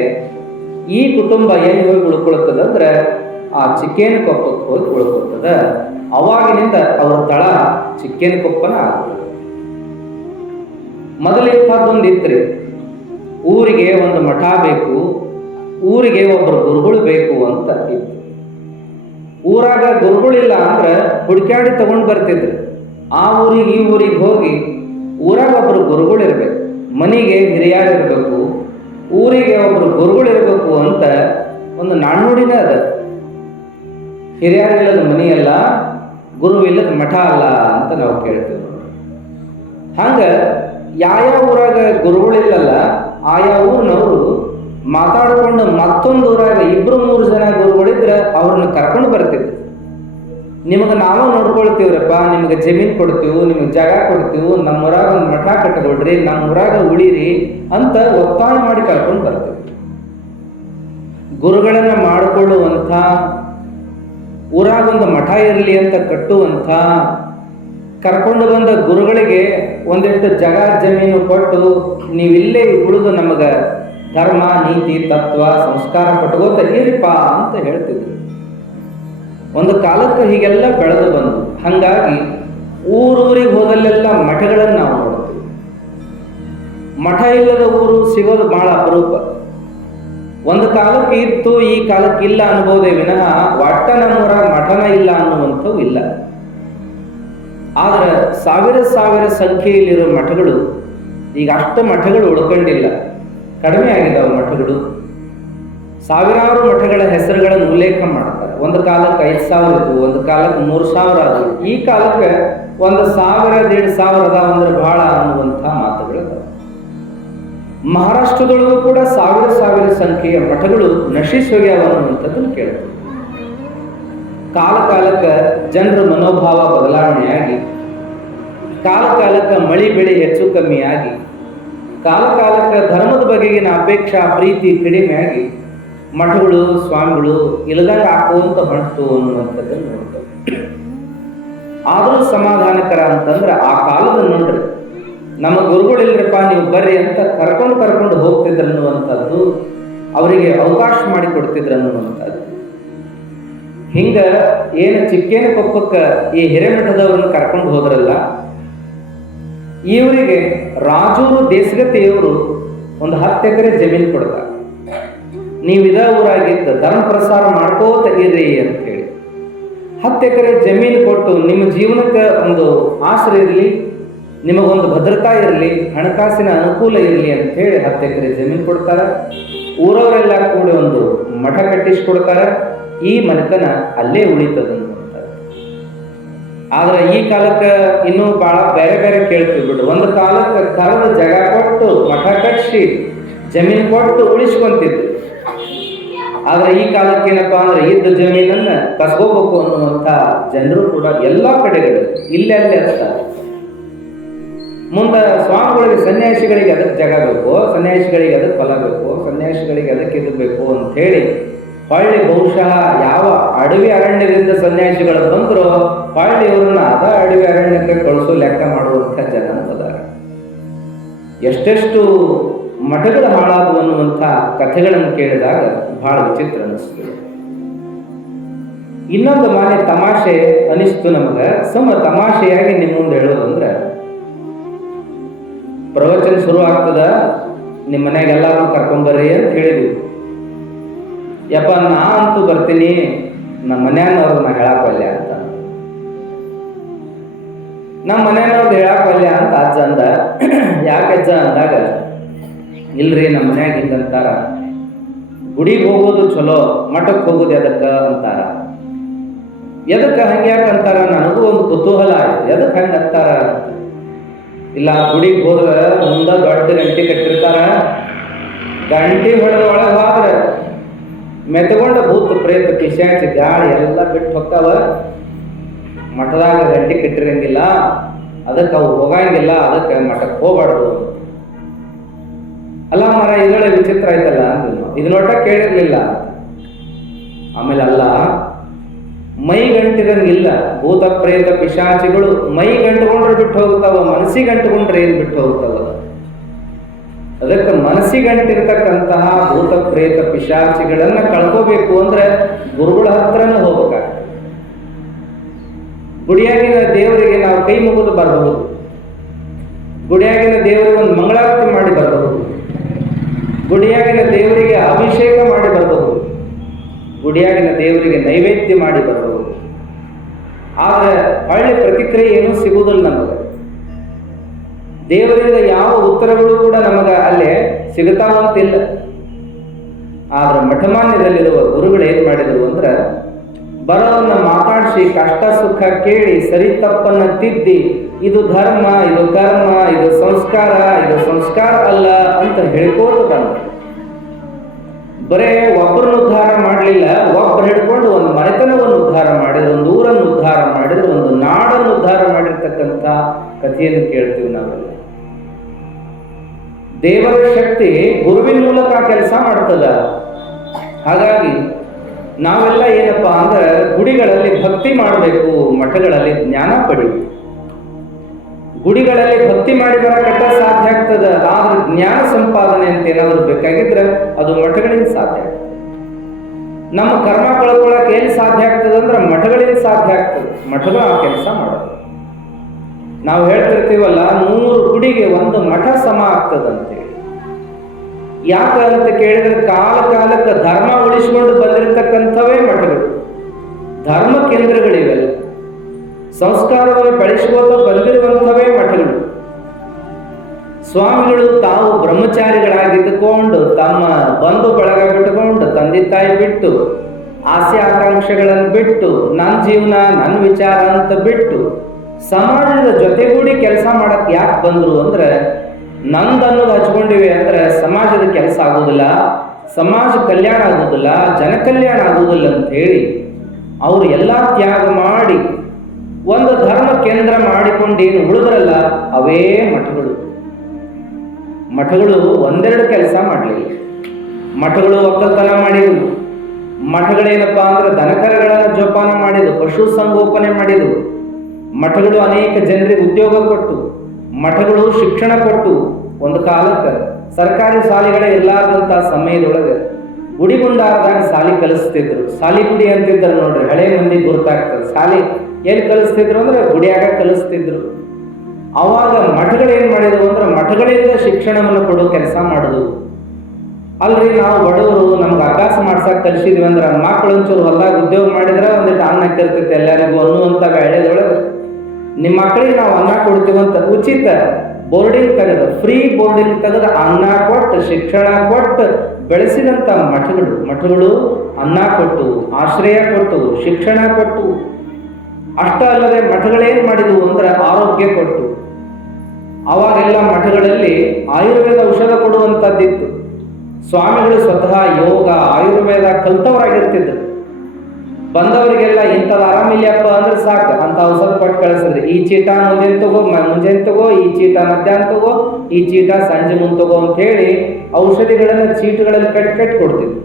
ಈ ಕುಟುಂಬ ಏನು ಹೋಗಿ ಉಳ್ಕೊಳ್ತದಂದ್ರೆ ಆ ಚಿಕ್ಕೇನಕೊಪ್ಪಕ್ಕೆ ಹೋಗಿ ಉಳ್ಕೊಳ್ತದ. ಅವಾಗಿನಿಂದ ಅವರ ತಳ ಚಿಕ್ಕೇನಕೊಪ್ಪನ ಆಗ್ತದೆ. ಮೊದಲಿಂಥದ್ದೊಂದು ಇತ್ರಿ, ಊರಿಗೆ ಒಂದು ಮಠ ಬೇಕು, ಊರಿಗೆ ಒಬ್ಬರು ಗುರುಗಳು ಬೇಕು ಅಂತ ಇತ್ತು. ಊರಾಗ ಗುರುಗಳಿಲ್ಲ ಅಂದ್ರೆ ಹುಡುಕ್ಯಾಡಿ ತಗೊಂಡು ಬರ್ತಿದ್ರು. ಆ ಊರಿಗೆ ಈ ಊರಿಗೆ ಹೋಗಿ ಊರಾಗ ಒಬ್ಬರು ಗುರುಗಳಿರ್ಬೇಕು, ಮನೆಗೆ ಹಿರಿಯರಿರ್ಬೇಕು, ಊರಿಗೆ ಒಬ್ಬರು ಗುರುಗಳಿರ್ಬೇಕು ಅಂತ ಒಂದು ನಾಣ್ಣುಡಿನೇ ಅದ. ಹಿರಿಯರಿಲ್ಲದ ಮನೆಯಲ್ಲ, ಗುರುವಿಲ್ಲದ ಮಠ ಅಲ್ಲ ಅಂತ ನಾವು ಕೇಳ್ತೀವಿ. ಹಂಗ ಯಾವ್ಯಾವ ಊರಾಗ ಗುರುಗಳಿಲ್ಲಲ್ಲ ಆಯಾ ಊರಿನವರು ಮಾತಾಡಿಕೊಂಡು ಮತ್ತೊಂದು ಊರಾಗ 2-3 ಜನ ಗುರುಗಳಿದ್ರೆ ಅವ್ರನ್ನ ಕರ್ಕೊಂಡು ಬರ್ತಿದ್ರು. ನಿಮಗೆ ನಾವು ನೋಡ್ಕೊಳ್ತೀವ್ರಪ್ಪ, ನಿಮಗೆ ಜಮೀನು ಕೊಡ್ತೀವಿ, ನಿಮಗೆ ಜಾಗ ಕೊಡ್ತೀವಿ, ನಮ್ಮ ಊರಾಗ ಒಂದು ಮಠ ಕಟ್ಟಕೊಡ್ರಿ, ನಮ್ಮ ಊರಾಗ ಉಳಿರಿ ಅಂತ ಒತ್ತಾಯ ಮಾಡಿ ಕರ್ಕೊಂಡು ಬರ್ತೀವಿ. ಗುರುಗಳನ್ನ ಮಾಡಿಕೊಳ್ಳುವಂಥ, ಊರಾಗ ಒಂದು ಮಠ ಇರಲಿ ಅಂತ ಕಟ್ಟುವಂಥ, ಕರ್ಕೊಂಡು ಬಂದ ಗುರುಗಳಿಗೆ ಒಂದಿಷ್ಟು ಜಾಗ ಜಮೀನು ಕೊಟ್ಟು ನೀವಿಲ್ಲೇ ಉಳಿದು ನಮಗೆ ಧರ್ಮ ನೀತಿ ತತ್ವ ಸಂಸ್ಕಾರ ಕೊಟ್ಕೋತ ಇರಿಪ್ಪ ಅಂತ ಹೇಳ್ತಿದ್ರು. ಒಂದು ಕಾಲಕ್ಕೆ ಹೀಗೆಲ್ಲ ಬೆಳೆದು ಬಂದು ಹಾಗಾಗಿ ಊರೂರಿಗೆ ಹೋದಲ್ಲೆಲ್ಲ ಮಠಗಳನ್ನು ನಾವು ನೋಡ್ತೀವಿ. ಮಠ ಇಲ್ಲದ ಊರು ಸಿಗೋದು ಬಹಳ ಅಪರೂಪ. ಒಂದು ಕಾಲಕ್ಕೆ ಇತ್ತು, ಈ ಕಾಲಕ್ಕೆ ಇಲ್ಲ ಅನ್ಬೋದೇ ವಿನಃ ಒಟ್ಟ ನಮ್ಮೂರ ಮಠನ ಇಲ್ಲ ಅನ್ನುವಂಥವು ಇಲ್ಲ. ಆದ್ರೆ ಸಾವಿರ ಸಂಖ್ಯೆಯಲ್ಲಿರೋ ಮಠಗಳು ಈಗ ಅಷ್ಟು ಮಠಗಳು ಉಳ್ಕೊಂಡಿಲ್ಲ, ಕಡಿಮೆ ಆಗಿದ್ದಾವೆ ಮಠಗಳು. ಸಾವಿರಾರು ಮಠಗಳ ಹೆಸರುಗಳನ್ನು ಉಲ್ಲೇಖ ಮಾಡ್ತಾರೆ. ಒಂದು ಕಾಲಕ್ಕೆ 5,000 ಇತ್ತು, ಒಂದು ಕಾಲಕ್ಕೆ 3,000 ಆದವು, ಈ ಕಾಲಕ್ಕೆ 1,000-1,500 ಅದಾವ ಅಂದ್ರೆ ಬಹಳ ಅನ್ನುವಂಥ ಮಾತುಗಳು. ಮಹಾರಾಷ್ಟ್ರದೊಳಗೂ ಕೂಡ ಸಾವಿರ ಸಂಖ್ಯೆಯ ಮಠಗಳು ನಶಿಸಿ ಹೋಗ್ಯಾವ ಅನ್ನುವಂಥದ್ದನ್ನು ಕೇಳ್ತೀವಿ. ಕಾಲಕ್ಕೆ ಜನರ ಮನೋಭಾವ ಬದಲಾವಣೆಯಾಗಿ, ಕಾಲಕ್ಕೆ ಮಳಿ ಬೆಳೆ ಹೆಚ್ಚು ಕಮ್ಮಿಯಾಗಿ, ಕಾಲಕ್ಕೆ ಧರ್ಮದ ಬಗೆಗಿನ ಅಪೇಕ್ಷಾ ಪ್ರೀತಿ ಕಡಿಮೆಯಾಗಿ ಮಠಗಳು ಸ್ವಾಮಿಗಳು ಇಲ್ಲದಂಗೆ ಹಾಕುವಂತ ಹೊಂಟು ಅನ್ನುವಂಥದ್ದನ್ನು ನೋಡ್ತೇವೆ. ಆದರೂ ಸಮಾಧಾನಕರ ಅಂತಂದ್ರೆ ಆ ಕಾಲದ ನೋಡ್ರಿ, ನಮ್ಮ ಗುರುಗಳಿಲ್ರಪ್ಪ ನೀವು ಬರ್ರಿ ಅಂತ ಕರ್ಕೊಂಡು ಹೋಗ್ತಿದ್ರು ಅನ್ನುವಂಥದ್ದು, ಅವರಿಗೆ ಅವಕಾಶ ಮಾಡಿ ಕೊಡ್ತಿದ್ರು ಅನ್ನುವಂಥದ್ದು. ಹಿಂಗ ಏನು ಚಿಕ್ಕೇನಕೊಪ್ಪಕ್ಕೆ ಈ ಹಿರೇಮಠದವ್ರನ್ನ ಕರ್ಕೊಂಡು ಹೋದ್ರಲ್ಲ, ಇವರಿಗೆ ರಾಜೂರು ದೇಶಗತಿಯವರು ಒಂದು 10 ಎಕರೆ ಜಮೀನು ಕೊಡ್ತಾರೆ. ನೀವು ಇದ ಊರಾಗಿದ್ದ ಧರ್ಮ ಪ್ರಸಾರ ಮಾಡ್ಕೋತ ಇರ್ರಿ ಅಂತ ಹೇಳಿ 10 ಎಕರೆ ಜಮೀನು ಕೊಟ್ಟು ನಿಮ್ಮ ಜೀವನಕ್ಕೆ ಒಂದು ಆಶ್ರಯ ಇರಲಿ, ನಿಮಗೊಂದು ಭದ್ರತಾ ಇರಲಿ, ಹಣಕಾಸಿನ ಅನುಕೂಲ ಇರಲಿ ಅಂತ ಹೇಳಿ 10 ಎಕರೆ ಜಮೀನು ಕೊಡ್ತಾರೆ. ಊರವರೆಲ್ಲ ಕೂಡಿ ಒಂದು ಮಠ ಕಟ್ಟಿಸ್ಕೊಡ್ತಾರೆ. ಈ ಮನೆತನ ಅಲ್ಲೇ ಉಳಿತದ ಅಂತಾರೆ. ಆದ್ರೆ ಈ ಕಾಲಕ್ಕೆ ಇನ್ನೂ ಬಹಳ ಬೇರೆ ಕೇಳ್ತೀವಿ ಬಿಡು. ಒಂದು ಕಾಲಕ್ಕೆ ಕರದ ಜಾಗ ಕೊಟ್ಟು ಮಠ ಕಟ್ಟಿಸಿ ಜಮೀನು ಕೊಟ್ಟು ಉಳಿಸ್ಕೊಂತಿದ್ರು. ಆದ್ರೆ ಈ ಕಾಲಕ್ಕೆ ಏನಪ್ಪಾ ಅಂದ್ರೆ ಇದ್ದ ಜಮೀನನ್ನ ಕಸ್ಕೋಬೇಕು ಅನ್ನುವಂಥ ಜನರು ಕೂಡ ಎಲ್ಲಾ ಕಡೆಗಳು ಇಲ್ಲೇ ಇರ್ತಾರೆ. ಮುಂದೆ ಸ್ವಾಮಿಗಳಿಗೆ ಸನ್ಯಾಸಿಗಳಿಗೆ ಅದಕ್ಕೆ ಜಾಗ ಬೇಕು, ಸನ್ಯಾಸಿಗಳಿಗೆ ಅದಕ್ಕೆ ಫಲ ಬೇಕು, ಸನ್ಯಾಸಿಗಳಿಗೆ ಅದಕ್ಕೆ ಇದು ಬೇಕು ಅಂತ ಹೇಳಿ ಹೊಳ್ಳಿ ಬಹುಶಃ ಯಾವ ಅಡವಿ ಅರಣ್ಯದಿಂದ ಸನ್ಯಾಸಿಗಳು ಬಂದ್ರು ಹೊಳ್ಳಿ ಇವ್ರನ್ನ ಅದ ಅಡವಿ ಅರಣ್ಯಕ್ಕೆ ಕಳಿಸೋ ಲೆಕ್ಕ ಮಾಡುವಂಥ ಜನ ಅದಾರ. ಎಷ್ಟೆಷ್ಟು ಮಠಗಳು ಹಾಳಾದವು ಅನ್ನುವಂಥ ಕಥೆಗಳನ್ನು ಕೇಳಿದಾಗ ಬಹಳ ವಿಚಿತ್ರ ಅನಿಸ್ತದೆ. ಇನ್ನೊಂದು ಮಾನ್ಯ ತಮಾಷೆ ಅನಿಸ್ತು ನಮಗ. ತಮಾಷೆಯಾಗಿ ನಿಮ್ಮ ಮುಂದೆ ಹೇಳೋದಂದ್ರೆ, ಪ್ರವಚನ ಶುರು ಆಗ್ತದ, ನಿಮ್ಮ ಮನ್ಯಾಗ ಎಲ್ಲಾರು ಕರ್ಕೊಂಬರ್ರಿ ಅಂತ ಹೇಳಿದ್ವಿ. ಯಪ್ಪ ನಾ ಅಂತೂ ಬರ್ತೀನಿ, ನಮ್ಮ ಮನ್ಯಾನವ್ರನ್ನ ಹೇಳಾಕಲ್ಯ ಅಂತ. ನಮ್ಮ ಮನ್ಯಾನವ್ರದ್ದು ಹೇಳಾಕಲ್ಯ ಅಂತ ಅಜ್ಜ ಅಂದ. ಯಾಕೆ ಅಜ್ಜ ಅಂದಾಗ, ಇಲ್ರಿ ನಮ್ಮ ಮನ್ಯಾಗ ಹಿಂಗಂತಾರ, ಗುಡಿಗೆ ಹೋಗೋದು ಚಲೋ, ಮಠಕ್ಕೆ ಹೋಗೋದು ಎದಕ್ಕ ಅಂತಾರ. ಎದಕ್ಕೆ ಹಂಗ್ಯಾಕೆ ಅಂತಾರ? ನನಗೂ ಒಂದು ಕುತೂಹಲ ಆಯ್ತು, ಎದಕ್ಕೆ ಹಂಗೆ ಅಂತಾರ ಅಂತ. ಇಲ್ಲ, ಗುಡಿಗೆ ಹೋದ್ರೆ ಮುಂದೆ ದೊಡ್ಡ ಗಂಟೆ ಕಟ್ಟಿರ್ತಾರ, ಗಂಟಿ ಹೊಡೆದ ಒಳಗೆ ಹೋದ್ರೆ ಮೆತ್ತಗೊಂಡ ಭೂತ ಪ್ರೇತ ಪಿಶಾಚಿ ಗಾಳಿ ಎಲ್ಲ ಬಿಟ್ಟು ಹೋಗ್ತಾವ. ಮಠದಾಗ ಗಂಟಿ ಕಟ್ಟಿರಂಗಿಲ್ಲ, ಅದಕ್ಕೆ ಅವು ಹೋಗಂಗಿಲ್ಲ, ಅದಕ್ಕೆ ಮಠಕ್ಕೆ ಹೋಗ್ಬಾರ್ದು. ಅಲ್ಲ ಮರ ಇದೊಳೆ ವಿಚಿತ್ರ ಆಯ್ತಲ್ಲ ಅಂದ್ರು. ಇದನ್ನೊಟ್ಟ ಕೇಳಿರ್ಲಿಲ್ಲ. ಆಮೇಲೆ ಅಲ್ಲ, ಮೈ ಗಂಟಿರಂಗಿಲ್ಲ. ಭೂತ ಪ್ರೇತ ಪಿಶಾಚಿಗಳು ಮೈ ಗಂಟುಕೊಂಡ್ರೆ ಬಿಟ್ಟು ಹೋಗ್ತಾವ, ಮನಸ್ಸಿಗೆ ಗಂಟುಕೊಂಡ್ರೆ ಏನ್ ಬಿಟ್ಟು ಹೋಗ್ತಾವ. ಅದಕ್ಕೆ ಮನಸ್ಸಿಗಂಟಿರ್ತಕ್ಕಂತಹ ಭೂತ ಪ್ರೇತ ಪಿಶಾಚಿಗಳನ್ನ ಕಳ್ಕೋಬೇಕು ಅಂದ್ರೆ ಗುರುಗಳ ಹತ್ರನೂ ಹೋಗ್ಬೇಕಾಗ್ತದೆ. ಗುಡಿಯಾಗಿನ ದೇವರಿಗೆ ನಾವು ಕೈ ಮುಗಿದು ಬರಬಹುದು, ಗುಡಿಯಾಗಿನ ದೇವರಿಗೆ ಒಂದು ಮಂಗಳಾರತಿ ಮಾಡಿ ಬರಬಹುದು, ಗುಡಿಯಾಗಿನ ದೇವರಿಗೆ ಅಭಿಷೇಕ ಮಾಡಿ ಬರಬಹುದು, ಗುಡಿಯಾಗಿನ ದೇವರಿಗೆ ನೈವೇದ್ಯ ಮಾಡಿ ಬರಬಹುದು. ಆದರೆ ಒಳ್ಳೆ ಪ್ರತಿಕ್ರಿಯೆ ಏನೂ ಸಿಗುವುದಿಲ್ಲ ನಮಗೆ. ದೇವರಿಂದ ಯಾವ ಉತ್ತರಗಳು ಕೂಡ ನಮಗೆ ಅಲ್ಲೇ ಸಿಗುತ್ತಾವಂತಿಲ್ಲ. ಆದ್ರೆ ಮಠಮಾನ್ಯದಲ್ಲಿರುವ ಗುರುಗಳು ಏನ್ ಮಾಡಿದರು ಅಂದ್ರೆ, ಬರೋವನ್ನ ಮಾತಾಡಿಸಿ ಕಷ್ಟ ಸುಖ ಕೇಳಿ ಸರಿ ತಪ್ಪನ್ನ ತಿದ್ದಿ, ಇದು ಧರ್ಮ, ಇದು ಕರ್ಮ, ಇದು ಸಂಸ್ಕಾರ ಅಲ್ಲ ಅಂತ ಹೇಳ್ಕೋತ ಬಂದ. ಬರೇ ಒಬ್ಬರನ್ನು ಉದ್ಧಾರ ಮಾಡಲಿಲ್ಲ, ಒಬ್ಬರು ಹಿಡ್ಕೊಂಡು ಒಂದು ಮನೆತನವನ್ನು ಉದ್ಧಾರ ಮಾಡಿದ್ರು, ಒಂದು ಊರನ್ನು ಉದ್ಧಾರ ಮಾಡಿದ್ರು, ಒಂದು ನಾಡನ್ನು ಉದ್ಧಾರ ಮಾಡಿರ್ತಕ್ಕಂಥ ಕಥೆಯನ್ನು ಕೇಳ್ತೀವಿ ನಾವೆಲ್ಲ. ದೇವರ ಶಕ್ತಿ ಗುರುವಿನ ಮೂಲಕ ಕೆಲಸ ಮಾಡ್ತದ. ಹಾಗಾಗಿ ನಾವೆಲ್ಲ ಏನಪ್ಪಾ ಅಂದ್ರೆ ಗುಡಿಗಳಲ್ಲಿ ಭಕ್ತಿ ಮಾಡಬೇಕು, ಮಠಗಳಲ್ಲಿ ಜ್ಞಾನ ಪಡಿಬೇಕು. ಗುಡಿಗಳಲ್ಲಿ ಭಕ್ತಿ ಮಾಡಿ ಬರಕಟ್ಟ ಸಾಧ್ಯ ಆಗ್ತದ, ಆದ್ರೆ ಜ್ಞಾನ ಸಂಪಾದನೆ ಅಂತ ಏನಾದ್ರು ಬೇಕಾಗಿದ್ರೆ ಅದು ಮಠಗಳಿಂದ ಸಾಧ್ಯ ಆಗ್ತದೆ. ನಮ್ಮ ಕರ್ಮ ಕಳ್ಕೊಳ್ಳಕ್ಕೆ ಎಲ್ಲಿ ಸಾಧ್ಯ ಆಗ್ತದೆ ಅಂದ್ರೆ ಮಠಗಳಿಂದ ಸಾಧ್ಯ ಆಗ್ತದೆ. ಮಠಗಳು ಆ ಕೆಲಸ ಮಾಡೋದು. ನಾವು ಹೇಳ್ತಿರ್ತೀವಲ್ಲ, 100 ಗುಡಿಗೆ ಒಂದು ಮಠ ಸಮ ಆಗ್ತದಂತೆ. ಯಾಕೆ ಅಂತ ಕೇಳಿದ್ರೆ ಕಾಲಕ್ಕೆ ಧರ್ಮ ಉಳಿಸಿಕೊಂಡು ಬಂದಿರತಕ್ಕಂಥವೇ ಮಠಗಳು, ಧರ್ಮ ಕೇಂದ್ರಗಳಿವೆಲ್ಲ. ಸಂಸ್ಕಾರವನ್ನು ಬೆಳೆಸಿಕೊಂಡು ಬಂದಿರುವಂಥವೇ ಮಠಗಳು. ಸ್ವಾಮಿಗಳು ತಾವು ಬ್ರಹ್ಮಚಾರಿಗಳಾಗಿದ್ದುಕೊಂಡು ತಮ್ಮ ಬಂಧು ಬಳಗ ಬಿಟ್ಟುಕೊಂಡು, ತಂದೆ ತಾಯಿ ಬಿಟ್ಟು, ಆಸೆ ಆಕಾಂಕ್ಷೆಗಳನ್ನು ಬಿಟ್ಟು, ನನ್ನ ಜೀವನ ನನ್ನ ವಿಚಾರ ಅಂತ ಬಿಟ್ಟು ಸಮಾಜದ ಜೊತೆಗೂಡಿ ಕೆಲಸ ಮಾಡಕ್ಕೆ ಯಾಕೆ ಬಂದ್ರು ಅಂದ್ರೆ, ನಂದನ್ನೋದು ಹಚ್ಕೊಂಡಿವೆ ಅಂದ್ರೆ ಸಮಾಜದ ಕೆಲಸ ಆಗೋದಿಲ್ಲ, ಸಮಾಜ ಕಲ್ಯಾಣ ಆಗೋದಿಲ್ಲ, ಜನ ಕಲ್ಯಾಣ ಆಗೋದಿಲ್ಲ ಅಂತ ಹೇಳಿ ಅವರು ಎಲ್ಲ ತ್ಯಾಗ ಮಾಡಿ ಒಂದು ಧರ್ಮ ಕೇಂದ್ರ ಮಾಡಿಕೊಂಡೇನು ಉಳಿದ್ರಲ್ಲ ಅವೇ ಮಠಗಳು. ಮಠಗಳು ಒಂದೆರಡು ಕೆಲಸ ಮಾಡಲಿಲ್ಲ. ಮಠಗಳು ಒಕ್ಕಲ್ತನ ಮಾಡಿದವು. ಮಠಗಳೇನಪ್ಪಾ ಅಂದ್ರೆ ದನಕರಗಳನ್ನು ಜೋಪಾನ ಮಾಡಿದವು, ಪಶು ಸಂಗೋಪನೆ ಮಾಡಿದವು. ಮಠಗಳು ಅನೇಕ ಜನರಿಗೆ ಉದ್ಯೋಗ ಕೊಟ್ಟು, ಮಠಗಳು ಶಿಕ್ಷಣ ಕೊಟ್ಟು. ಒಂದು ಕಾಲಕ್ಕೆ ಸರ್ಕಾರಿ ಶಾಲೆಗಳೇ ಇರ್ಲಾರ್ದಂಥ ಸಮಯದೊಳಗೆ ಗುಡಿಗುಂಡಾರದಾಗ ಶಾಲೆ ಕಲಿಸ್ತಿದ್ರು. ಶಾಲಿ ಗುಡಿ ಅಂತಿದ್ರು ನೋಡ್ರಿ, ಹಳೆ ಮಂದಿ ಗುರುತಾಗ್ತದೆ. ಶಾಲೆ ಎಲ್ಲಿ ಕಲಿಸ್ತಿದ್ರು ಅಂದ್ರೆ ಗುಡಿಯಾಗ ಕಲಿಸ್ತಿದ್ರು. ಅವಾಗ ಮಠಗಳು ಏನ್ ಮಾಡಿದವು ಅಂದ್ರೆ ಮಠಗಳಿಂದ ಶಿಕ್ಷಣವನ್ನು ಕೊಡೋ ಕೆಲಸ ಮಾಡಿದವು. ಅಲ್ರಿ, ನಾವು ಬಡವರು, ನಮ್ಗೆ ಅಭ್ಯಾಸ ಮಾಡ್ಸಕ್ ಕಲಿಸಿದ್ವಿ ಅಂದ್ರೆ ಮಕ್ಕಳು ಒಂಚೂರು ಹೊಲದಾಗ ಉದ್ಯೋಗ ಮಾಡಿದ್ರೆ ಒಂದಿಟ್ಟು ಅನ್ನ ಹಾಕಿರ್ತೈತೆ ಎಲ್ಲರಿಗೂ ಅನ್ನುವಂಥ ವೇಳೆದೊಳಗೆ ನಿಮ್ಮ ಮಕ್ಕಳಿಗೆ ನಾವು ಅನ್ನ ಕೊಡ್ತೀವಂತ ಉಚಿತ ಬೋರ್ಡಿಂಗ್ ತೆಗೆದು, ಫ್ರೀ ಬೋರ್ಡಿಂಗ್ ತೆಗೆದು ಅನ್ನ ಕೊಟ್ಟು ಶಿಕ್ಷಣ ಕೊಟ್ಟು ಬೆಳೆಸಿದಂಥ ಮಠಗಳು ಅನ್ನ ಕೊಟ್ಟು, ಆಶ್ರಯ ಕೊಟ್ಟು, ಶಿಕ್ಷಣ ಕೊಟ್ಟು. ಅಷ್ಟ ಅಲ್ಲದೆ ಮಠಗಳೇನ್ ಮಾಡಿದವು ಅಂದ್ರೆ ಆರೋಗ್ಯ ಕೊಟ್ಟು. ಅವಾಗೆಲ್ಲ ಮಠಗಳಲ್ಲಿ ಆಯುರ್ವೇದ ಔಷಧ ಕೊಡುವಂಥದ್ದಿತ್ತು. ಸ್ವಾಮಿಗಳು ಸ್ವತಃ ಯೋಗ ಆಯುರ್ವೇದ ಕಲ್ತವರಾಗಿರ್ತಿದ್ರು. ಬಂದವರಿಗೆಲ್ಲ ಇಂಥದ್ದು ಆರಾಮಿಲ್ಲಪ್ಪ ಅಂದ್ರೆ ಸಾಕು ಅಂತ ಔಷಧ ಕೊಟ್ಟು ಕಳಿಸಿದ್ರಿ. ಈ ಚೀಟ ಮುಂಜಾನೆ ತಗೋ, ಈ ಚೀಟ ಮಧ್ಯಾಹ್ನ ತಗೋ, ಈ ಚೀಟ ಸಂಜೆ ಮುಂದೆ ತಗೋ ಅಂತ ಹೇಳಿ ಔಷಧಿಗಳನ್ನು ಚೀಟಗಳಲ್ಲಿ ಕಟ್ಟಿ ಕೊಡ್ತಿದ್ರು.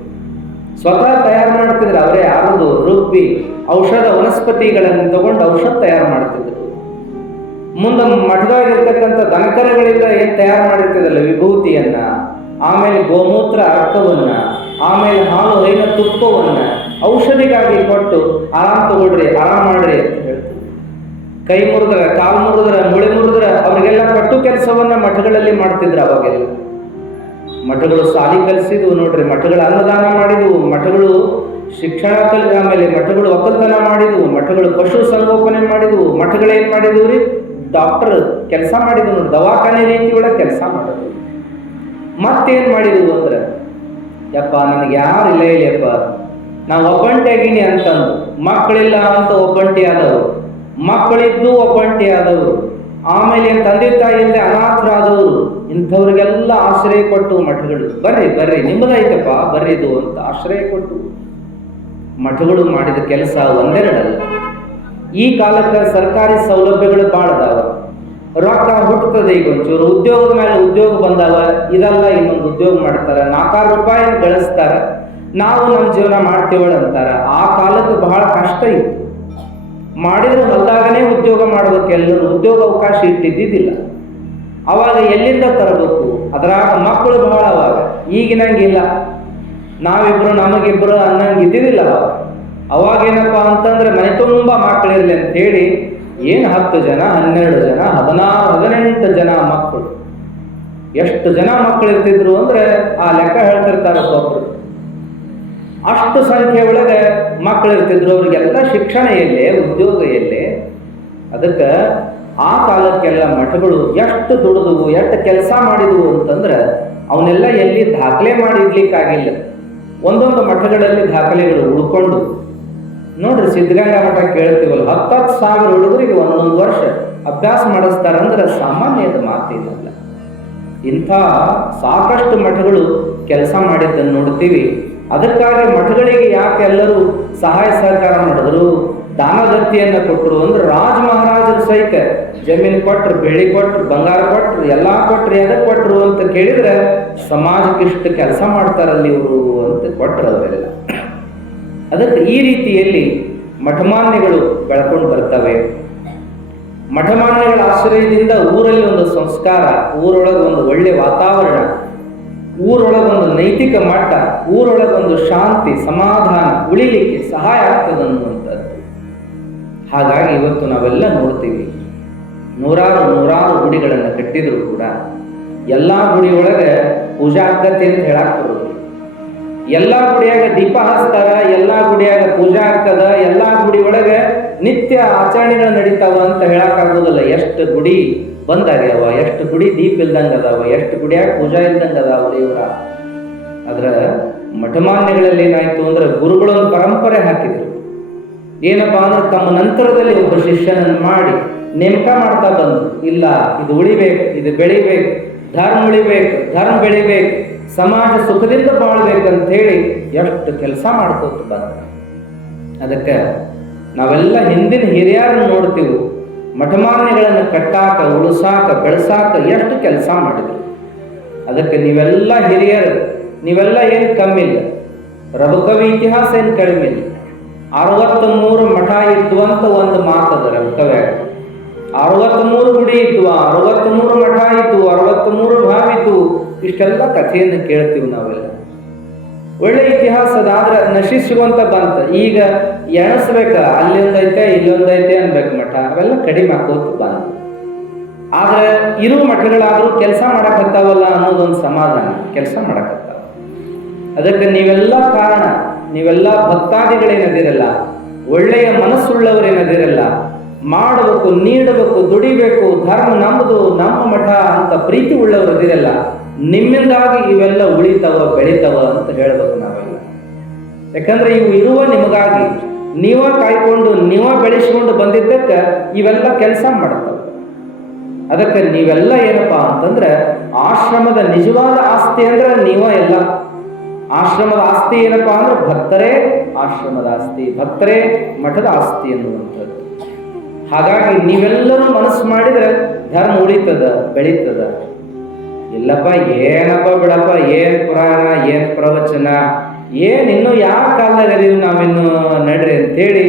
ಸ್ವತಃ ತಯಾರು ಮಾಡ್ತಿದ್ರು ಅವರೇ, ಯಾರದು ರುಬ್ಬಿ ಔಷಧ ವನಸ್ಪತಿಗಳನ್ನು ತಗೊಂಡು ಔಷಧ ತಯಾರು ಮಾಡ್ತಿದ್ರು. ಮುಂದೆ ಮಠದಾಗಿರ್ತಕ್ಕಂಥ ದನಕರಗಳಿಂದ ಏನ್ ತಯಾರು ಮಾಡಿರ್ತಿದ್ರಲ್ಲ ವಿಭೂತಿಯನ್ನ, ಆಮೇಲೆ ಗೋಮೂತ್ರ ಅರ್ಕವನ್ನ, ಆಮೇಲೆ ಹಾಲು ಹೈನ ತುಪ್ಪವನ್ನ ಔಷಧಿಗಾಗಿ ಕೊಟ್ಟು ಆರಾಮ್ ತಗೊಳ್ರಿ, ಆರಾಮ್ ಮಾಡ್ರಿ ಅಂತ ಹೇಳ್ತಿದ್ರು. ಕೈ ಮುರಿದ್ರ, ಕಾಲು ಮುರಿದ್ರ, ಮುಳೆ ಮುರಿದ್ರ ಅವರಿಗೆಲ್ಲ ಕಟ್ಟು ಕೆಲಸವನ್ನ ಮಠಗಳಲ್ಲಿ ಮಾಡ್ತಿದ್ರು. ಅವಾಗೆಲ್ಲ ಮಠಗಳು ಶಾಲಿ ಕಲಿಸಿದ್ವು ನೋಡ್ರಿ, ಮಠಗಳು ಅನ್ನದಾನ ಮಾಡಿದ್ವು, ಮಠಗಳು ಶಿಕ್ಷಣ ಆಮೇಲೆ ಮಠಗಳು ಒಕ್ಕಲ್ತನ ಮಾಡಿದ್ವು, ಮಠಗಳು ಪಶು ಸಂಗೋಪನೆ ಮಾಡಿದ್ವು, ಮಠಗಳೇನ್ ಮಾಡಿದ್ವು ರೀ, ಡಾಕ್ಟರ್ ಕೆಲಸ ಮಾಡಿದ್ವು ನೋಡಿ, ದವಾಖಾನೆ ರೀತಿ ಒಳಗೆ ಕೆಲಸ ಮಾಡಿದ್ವು. ಮತ್ತೇನ್ ಮಾಡಿದ್ವು ಅಂದ್ರೆ, ಯಪ್ಪ ನನಗೆ ಯಾರು ಇಲ್ಲಪ್ಪ, ನಾವು ಒಬ್ಬಂಟಿ ಆಗೀನಿ ಅಂತಂದು, ಮಕ್ಕಳಿಲ್ಲ ಅಂತ ಒಬ್ಬಂಟಿ ಆದವರು, ಮಕ್ಕಳಿದ್ದು ಒಬ್ಬಂಟಿ ಆದವರು, ಆಮೇಲೆ ತಂದೆ ತಾಯಿಯಿಂದ ಅನಾಥರಾದವರು, ಇಂಥವ್ರಿಗೆಲ್ಲ ಆಶ್ರಯ ಕೊಟ್ಟು ಮಠಗಳು, ಬರ್ರಿ ಬರ್ರಿ ನಿಮ್ಮದೈತಪ್ಪ ಬರ್ರಿ ಇದು ಅಂತ ಆಶ್ರಯ ಕೊಟ್ಟು ಮಠಗಳು ಮಾಡಿದ ಕೆಲಸ ಒಂದೆರಡಲ್ಲ. ಈ ಕಾಲಕ್ಕೆ ಸರ್ಕಾರಿ ಸೌಲಭ್ಯಗಳು ಭಾಳ ಅದಾವ, ರೊಕ್ಕ ಹುಟ್ಟುತ್ತದೆ. ಈಗ ಒಂಚೂರು ಉದ್ಯೋಗದ ಮೇಲೆ ಉದ್ಯೋಗ ಬಂದಾವ, ಇದೆಲ್ಲ ಇನ್ನೊಂದು ಉದ್ಯೋಗ ಮಾಡ್ತಾರೆ, 4 ರೂಪಾಯಿ ಗಳಿಸ್ತಾರೆ, ನಾವು ನಮ್ಮ ಜೀವನ ಮಾಡ್ತೀವಳ ಅಂತಾರೆ. ಆ ಕಾಲಕ್ಕೆ ಬಹಳ ಕಷ್ಟ ಇತ್ತು. ಮಾಡಿದ್ರೆ ಹೊಲ್ದಾಗನೇ ಉದ್ಯೋಗ ಮಾಡ್ಬೇಕು, ಎಲ್ಲರೂ ಉದ್ಯೋಗ ಅವಕಾಶ ಇಟ್ಟಿದ್ದಿದ್ದಿಲ್ಲ. ಅವಾಗ ಎಲ್ಲಿಂದ ತರಬೇಕು? ಅದರಾಗ ಮಕ್ಕಳು ಬಹಳ ಅವಾಗ, ಈಗಿನಂಗಿಲ್ಲ. ನಾವಿಬ್ರು ನಮಗಿಬ್ರು ಅನ್ನಂಗೆ ಇದ್ದಿದ್ದಿಲ್ಲ ಅವಾಗೇನಪ್ಪ ಅಂತಂದ್ರೆ ಮನೆ ತುಂಬ ಮಕ್ಕಳಿರ್ಲಿ ಅಂತ ಹೇಳಿ ಏನು 10 ಜನ 12 ಜನ 16 18 ಜನ ಮಕ್ಕಳು, ಎಷ್ಟು ಜನ ಮಕ್ಕಳು ಇರ್ತಿದ್ರು ಅಂದ್ರೆ ಆ ಲೆಕ್ಕ ಹೇಳ್ತಿರ್ತಾರೆ ಒಬ್ಬೊಬ್ರು. ಅಷ್ಟು ಸಂಖ್ಯೆ ಒಳಗೆ ಮಕ್ಕಳು ಇರ್ತಿದ್ರು. ಅವ್ರಿಗೆಲ್ಲ ಶಿಕ್ಷಣ ಎಲ್ಲೇ, ಉದ್ಯೋಗ ಎಲ್ಲೇ? ಅದಕ್ಕೆ ಆ ಕಾಲಕ್ಕೆಲ್ಲ ಮಠಗಳು ಎಷ್ಟು ದುಡಿದವು, ಎಷ್ಟು ಕೆಲಸ ಮಾಡಿದವು ಅಂತಂದ್ರೆ ಅವನ್ನೆಲ್ಲ ಎಲ್ಲಿ ದಾಖಲೆ ಮಾಡಿ ಇಡ್ಲಿಕ್ಕಾಗಿಲ್ಲ. ಒಂದೊಂದು ಮಠಗಳಲ್ಲಿ ದಾಖಲೆಗಳು ಉಳ್ಕೊಂಡು ನೋಡ್ರಿ, ಸಿದ್ಧಗಂಗಾ ಮಠ ಕೇಳ್ತೀವಲ್ಲ, 10 ಸಾವಿರ ಹುಡುಗರಿಗೆ ಒಂದೊಂದು ವರ್ಷ ಅಭ್ಯಾಸ ಮಾಡಿಸ್ತಾರಂದ್ರೆ ಸಾಮಾನ್ಯದ ಮಾತೇನಲ್ಲ. ಇಂಥ ಸಾಕಷ್ಟು ಮಠಗಳು ಕೆಲಸ ಮಾಡಿದ್ದನ್ನು ನೋಡ್ತೀವಿ. ಅದಕ್ಕಾಗಿ ಮಠಗಳಿಗೆ ಯಾಕೆ ಎಲ್ಲರೂ ಸಹಾಯ ಸಹಕಾರ ಮಾಡಿದ್ರು, ದಾನದತ್ತಿಯನ್ನು ಕೊಟ್ಟರು ಅಂದ್ರೆ ರಾಜ ಮಹಾರಾಜರು ಸಹಿತ ಜಮೀನು ಕೊಟ್ರು, ಬೆಳ್ಳಿ ಕೊಟ್ರು, ಬಂಗಾರ ಕೊಟ್ರು, ಎಲ್ಲ ಕೊಟ್ರು. ಎದಕ್ಕೆ ಕೊಟ್ರು ಅಂತ ಕೇಳಿದ್ರೆ ಸಮಾಜಕ್ಕೆ ಇಷ್ಟು ಕೆಲಸ ಮಾಡ್ತಾರಲ್ಲಿ ಇವರು ಅಂತ ಕೊಟ್ರು ಅವರೆಲ್ಲ. ಅದಕ್ಕೆ ಈ ರೀತಿಯಲ್ಲಿ ಮಠಮಾನ್ಯಗಳು ಬೆಳ್ಕೊಂಡು ಬರ್ತವೆ. ಮಠಮಾನ್ಯಗಳ ಆಶ್ರಯದಿಂದ ಊರಲ್ಲಿ ಒಂದು ಸಂಸ್ಕಾರ, ಊರೊಳಗೆ ಒಂದು ಒಳ್ಳೆ ವಾತಾವರಣ, ಊರೊಳಗೊಂದು ನೈತಿಕ ಮಟ್ಟ, ಊರೊಳಗೊಂದು ಶಾಂತಿ ಸಮಾಧಾನ ಉಳಿಲಿಕ್ಕೆ ಸಹಾಯ ಆಗ್ತದೆ ಅನ್ನುವಂಥದ್ದು. ಹಾಗಾಗಿ ಇವತ್ತು ನಾವೆಲ್ಲ ನೋಡ್ತೀವಿ, ನೂರಾರು ಗುಡಿಗಳನ್ನು ಕಟ್ಟಿದ್ರು ಕೂಡ ಎಲ್ಲ ಗುಡಿಯೊಳಗೆ ಪೂಜಾ ಆಗ್ತದೆ ಅಂತ ಹೇಳಕ್ ಬರೋದು. ಎಲ್ಲ ಗುಡಿಯಾಗ ದೀಪ ಹಚ್ತಾರ, ಎಲ್ಲ ಗುಡಿಯಾಗ ಪೂಜಾ ಆಗ್ತದ, ಎಲ್ಲ ಗುಡಿ ಒಳಗೆ ನಿತ್ಯ ಆಚರಣೆಗಳು ನಡೀತಾವ ಅಂತ ಹೇಳಕ್ಕಾಗೋದಿಲ್ಲ. ಎಷ್ಟು ಗುಡಿ ಬಂದಾಗ್ಯಾವ, ಎಷ್ಟು ಗುಡಿ ದೀಪ ಇಲ್ದಂಗೆ ಅದಾವ, ಎಷ್ಟು ಗುಡಿಯಾಗ ಪೂಜಾ ಇಲ್ದಂಗೆ ಅದಾವ ದೇವರ. ಅದ್ರ ಮಠಮಾನ್ಯಗಳಲ್ಲಿ ಏನಾಯ್ತು ಅಂದ್ರೆ ಗುರುಗಳೊಂದು ಪರಂಪರೆ ಹಾಕಿದ್ರು. ಏನಪ್ಪಾ ಅಂದ್ರೆ ತಮ್ಮ ನಂತರದಲ್ಲಿ ಒಬ್ಬ ಶಿಷ್ಯನನ್ನು ಮಾಡಿ ನೇಮಕ ಮಾಡ್ತಾ ಬಂದ್ರು. ಇಲ್ಲ, ಇದು ಉಳಿಬೇಕು, ಇದು ಬೆಳಿಬೇಕು, ಧರ್ಮ ಉಳಿಬೇಕು, ಧರ್ಮ ಬೆಳಿಬೇಕು, ಸಮಾಜ ಸುಖದಿಂದ ಬಾಳ್ಬೇಕಂತ ಹೇಳಿ ಎಷ್ಟು ಕೆಲಸ ಮಾಡ್ಕೋತ ಬಂದ. ಅದಕ್ಕೆ ನಾವೆಲ್ಲ ಹಿಂದಿನ ಹಿರಿಯರನ್ನು ನೋಡ್ತೀವಿ, ಮಠಮಾನ್ಯಗಳನ್ನು ಕಟ್ಟಾಕ, ಉಳಿಸಾಕ, ಬೆಳೆಸಾಕ ಎಷ್ಟು ಕೆಲಸ ಮಾಡಿದ್ರು. ಅದಕ್ಕೆ ನೀವೆಲ್ಲ ಹಿರಿಯರು, ನೀವೆಲ್ಲ ಏನು ಕಮ್ಮಿ ಇಲ್ಲ. ರಘುಕವಿ ಇತಿಹಾಸ ಏನು ಕಡಿಮೆ ಇಲ್ಲ. 63 ಮಠ ಇದ್ವು ಅಂತ ಒಂದು ಮಾತದ ರಘುಕವ್ಯ. 63 ಗುಡಿ ಇದ್ವು, 63 ಮಠ ಇದ್ವು, 63 ಭಾವ ಇದ್ವು. ಇಷ್ಟೆಲ್ಲ ಕಥೆಯನ್ನು ಕೇಳ್ತೀವಿ ನಾವೆಲ್ಲ. ಒಳ್ಳೆ ಇತಿಹಾಸದಾದ್ರೆ ನಶಿಸುವಂತ ಬಂತ. ಈಗ ಎಣಿಸ್ಬೇಕ, ಅಲ್ಲೊಂದೈತೆ ಇಲ್ಲೊಂದೈತೆ ಅನ್ಬೇಕು ಮಠ, ಅವೆಲ್ಲ ಕಡಿಮೆ ಆಗೋತು ಬಂತ. ಆದ್ರೆ ಇರುವ ಮಠಗಳಾದ್ರೂ ಕೆಲಸ ಮಾಡಕತ್ತಾವಲ್ಲ ಅನ್ನೋದೊಂದು ಸಮಾಧಾನ, ಕೆಲಸ ಮಾಡಕತ್ತಾವ. ಅದಕ್ಕೆ ನೀವೆಲ್ಲ ಕಾರಣ, ನೀವೆಲ್ಲ ಭಕ್ತಾದಿಗಳೇನದಿರಲ್ಲ, ಒಳ್ಳೆಯ ಮನಸ್ಸುಳ್ಳವರೇನದಿರಲ್ಲ, ಮಾಡಬೇಕು, ನೀಡಬೇಕು, ದುಡಿಬೇಕು, ಧರ್ಮ ನಮ್ಮದು, ನಮ್ಮ ಮಠ ಅಂತ ಪ್ರೀತಿ ಉಳ್ಳವರದಿರಲ್ಲ, ನಿಮ್ಮಿಂದಾಗಿ ಇವೆಲ್ಲ ಉಳಿತಾವ, ಬೆಳಿತಾವ ಅಂತ ಹೇಳ್ಬೇಕು ನಾವೆಲ್ಲ. ಯಾಕಂದ್ರೆ ಇವು ಇರುವ ನಿಮಗಾಗಿ, ನೀವ ಕಾಯ್ಕೊಂಡು ನೀವ ಬೆಳೆಸ್ಕೊಂಡು ಬಂದಿದ್ದಕ್ಕೆ ಇವೆಲ್ಲ ಕೆಲಸ ಮಾಡ್ತಾವ. ಅದಕ್ಕೆ ನೀವೆಲ್ಲ ಏನಪ್ಪಾ ಅಂತಂದ್ರೆ ಆಶ್ರಮದ ನಿಜವಾದ ಆಸ್ತಿ ಅಂದ್ರೆ ನೀವ ಎಲ್ಲ. ಆಶ್ರಮದ ಆಸ್ತಿ ಏನಪ್ಪಾ ಅಂದ್ರೆ ಭಕ್ತರೇ ಆಶ್ರಮದ ಆಸ್ತಿ, ಭಕ್ತರೇ ಮಠದ ಆಸ್ತಿ ಎನ್ನುವಂಥದ್ದು. ಹಾಗಾಗಿ ನೀವೆಲ್ಲರೂ ಮನಸ್ಸು ಮಾಡಿದ್ರೆ ಧರ್ಮ ಉಳಿತದ, ಬೆಳೀತದ. ಇಲ್ಲಪ್ಪ ಏನಪ್ಪ ಬಿಡಪ್ಪ, ಏನ್ ಪುರಾಣ, ಏನ್ ಪ್ರವಚನ, ಏನ್ ಇನ್ನು ಯಾವ ಕಾಲದಾಗ ನಾವಿನ್ನು ನಡ್ರಿ ಅಂತೇಳಿ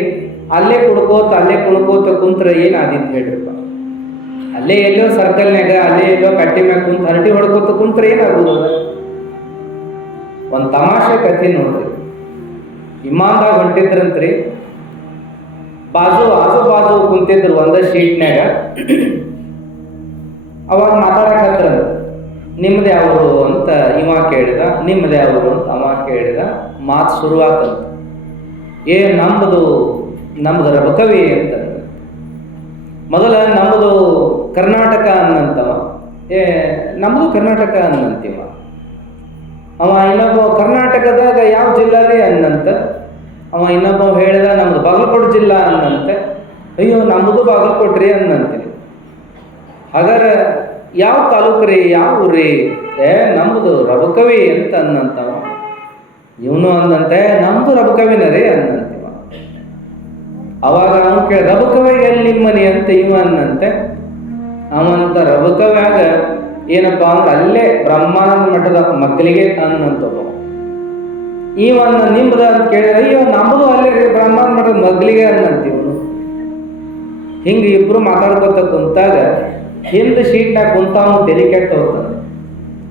ಅಲ್ಲೇ ಕುಡ್ಕೋತ ಕುಂತ್ರ ಏನಾದಿತ್ತು ಹೇಳ್ರಿಪ್ಪ. ಅಲ್ಲೇ ಎಲ್ಲೋ ಸರ್ಕಲ್ನಾಗ, ಅಲ್ಲೇ ಎಲ್ಲೋ ಕಟ್ಟಿ ಮ್ಯಾಗ ಕುಂತ ಹರಟಿ ಹೊಡ್ಕೋತ ಕುಂತ್ರ ಏನಾಗುದ? ಒಂದು ತಮಾಷೆ ಕಥೆ ನೋಡ್ರಿ. ವಿಮಾನದಾಗ ಹೊಂಟಿದ್ರಂತ್ರಿ, ಆಜು ಕುಂತಿದ್ರು ಒಂದ ಶೀಟ್ನ್ಯಾಗ. ಅವಾಗ ಮಾತಾಡಕತ್ರ, ನಿಮ್ದು ಯಾವರು ಅಂತ ಇವ ಕೇಳಿದ, ನಿಮ್ದು ಯಾವರು ಅಂತ ಅವ ಕೇಳಿದ. ಮಾತು ಶುರುವಾತಂತ. ನಮ್ದು ರಘುಕವಿ ಅಂತ. ಮೊದಲ ನಮ್ಮದು ಕರ್ನಾಟಕ ಅನ್ನಂತವ, ನಮ್ಮದು ಕರ್ನಾಟಕ ಅನ್ನಂತೀವ. ಅವ ಇನ್ನೊಬ್ಬ ಕರ್ನಾಟಕದಾಗ ಯಾವ ಜಿಲ್ಲಾ ರೀ ಅನ್ನಂತ. ಅವ ಇನ್ನೊಬ್ಬ ಹೇಳಿದ ನಮ್ದು ಬಾಗಲಕೋಟೆ ಜಿಲ್ಲಾ ಅನ್ನಂತೆ. ಅಯ್ಯೋ ನಮ್ಮದು ಬಾಗಲಕೋಟ್ರಿ ಅನ್ನಂತೀನಿ. ಹಾಗಾದ್ರೆ ಯಾವ ತಾಲೂಕ್ರಿ, ಯಾವ ಊರ್ರಿ? ನಮ್ಮದು ರಬಕವಿ ಅಂತ ಅನ್ನಂತವ. ಇವನು ಅಂದಂತೆ ನಮ್ದು ರಬಕವಿನ ರೀ ಅನ್ನಂತೀವ. ಅವಾಗ ಅವನು ಕೇಳ ರಬಕವಿ ಎಲ್ಲಿ ನಿಮ್ಮ ಮನೆ ಅಂತ ಇವ ಅನ್ನಂತೆ. ಅವಂತ ರಬಕವ್ಯಾಗ ಏನಪ್ಪಾ ಅಂದ್ರೆ ಅಲ್ಲೇ ಬ್ರಹ್ಮಾನಂದ ಮಠದ ಮಕ್ಕಳಿಗೆ ಅನ್ನಂತವ. ಇವನ್ನ ನಿಮ್ದ ಅಂತ ಕೇಳಿದ್ರೆ ಅಯ್ಯೋ ನಮ್ಮದು ಅಲ್ಲೇ ರೀ ಬ್ರಹ್ಮಾನಂದ ಮಠದ ಮಗ್ಲಿಗೆ ಅನ್ನಂತೀವನು. ಹಿಂಗೆ ಇಬ್ರು ಮಾತಾಡ್ಕೊತ ಕುಂತಾಗ ಹಿಂದೆ ಶೀಟ್ನಾಗ ಕುಂತಾವನು ತೆಲಿ ಕೆಟ್ಟ ಹೋಗ್ತಾನೆ.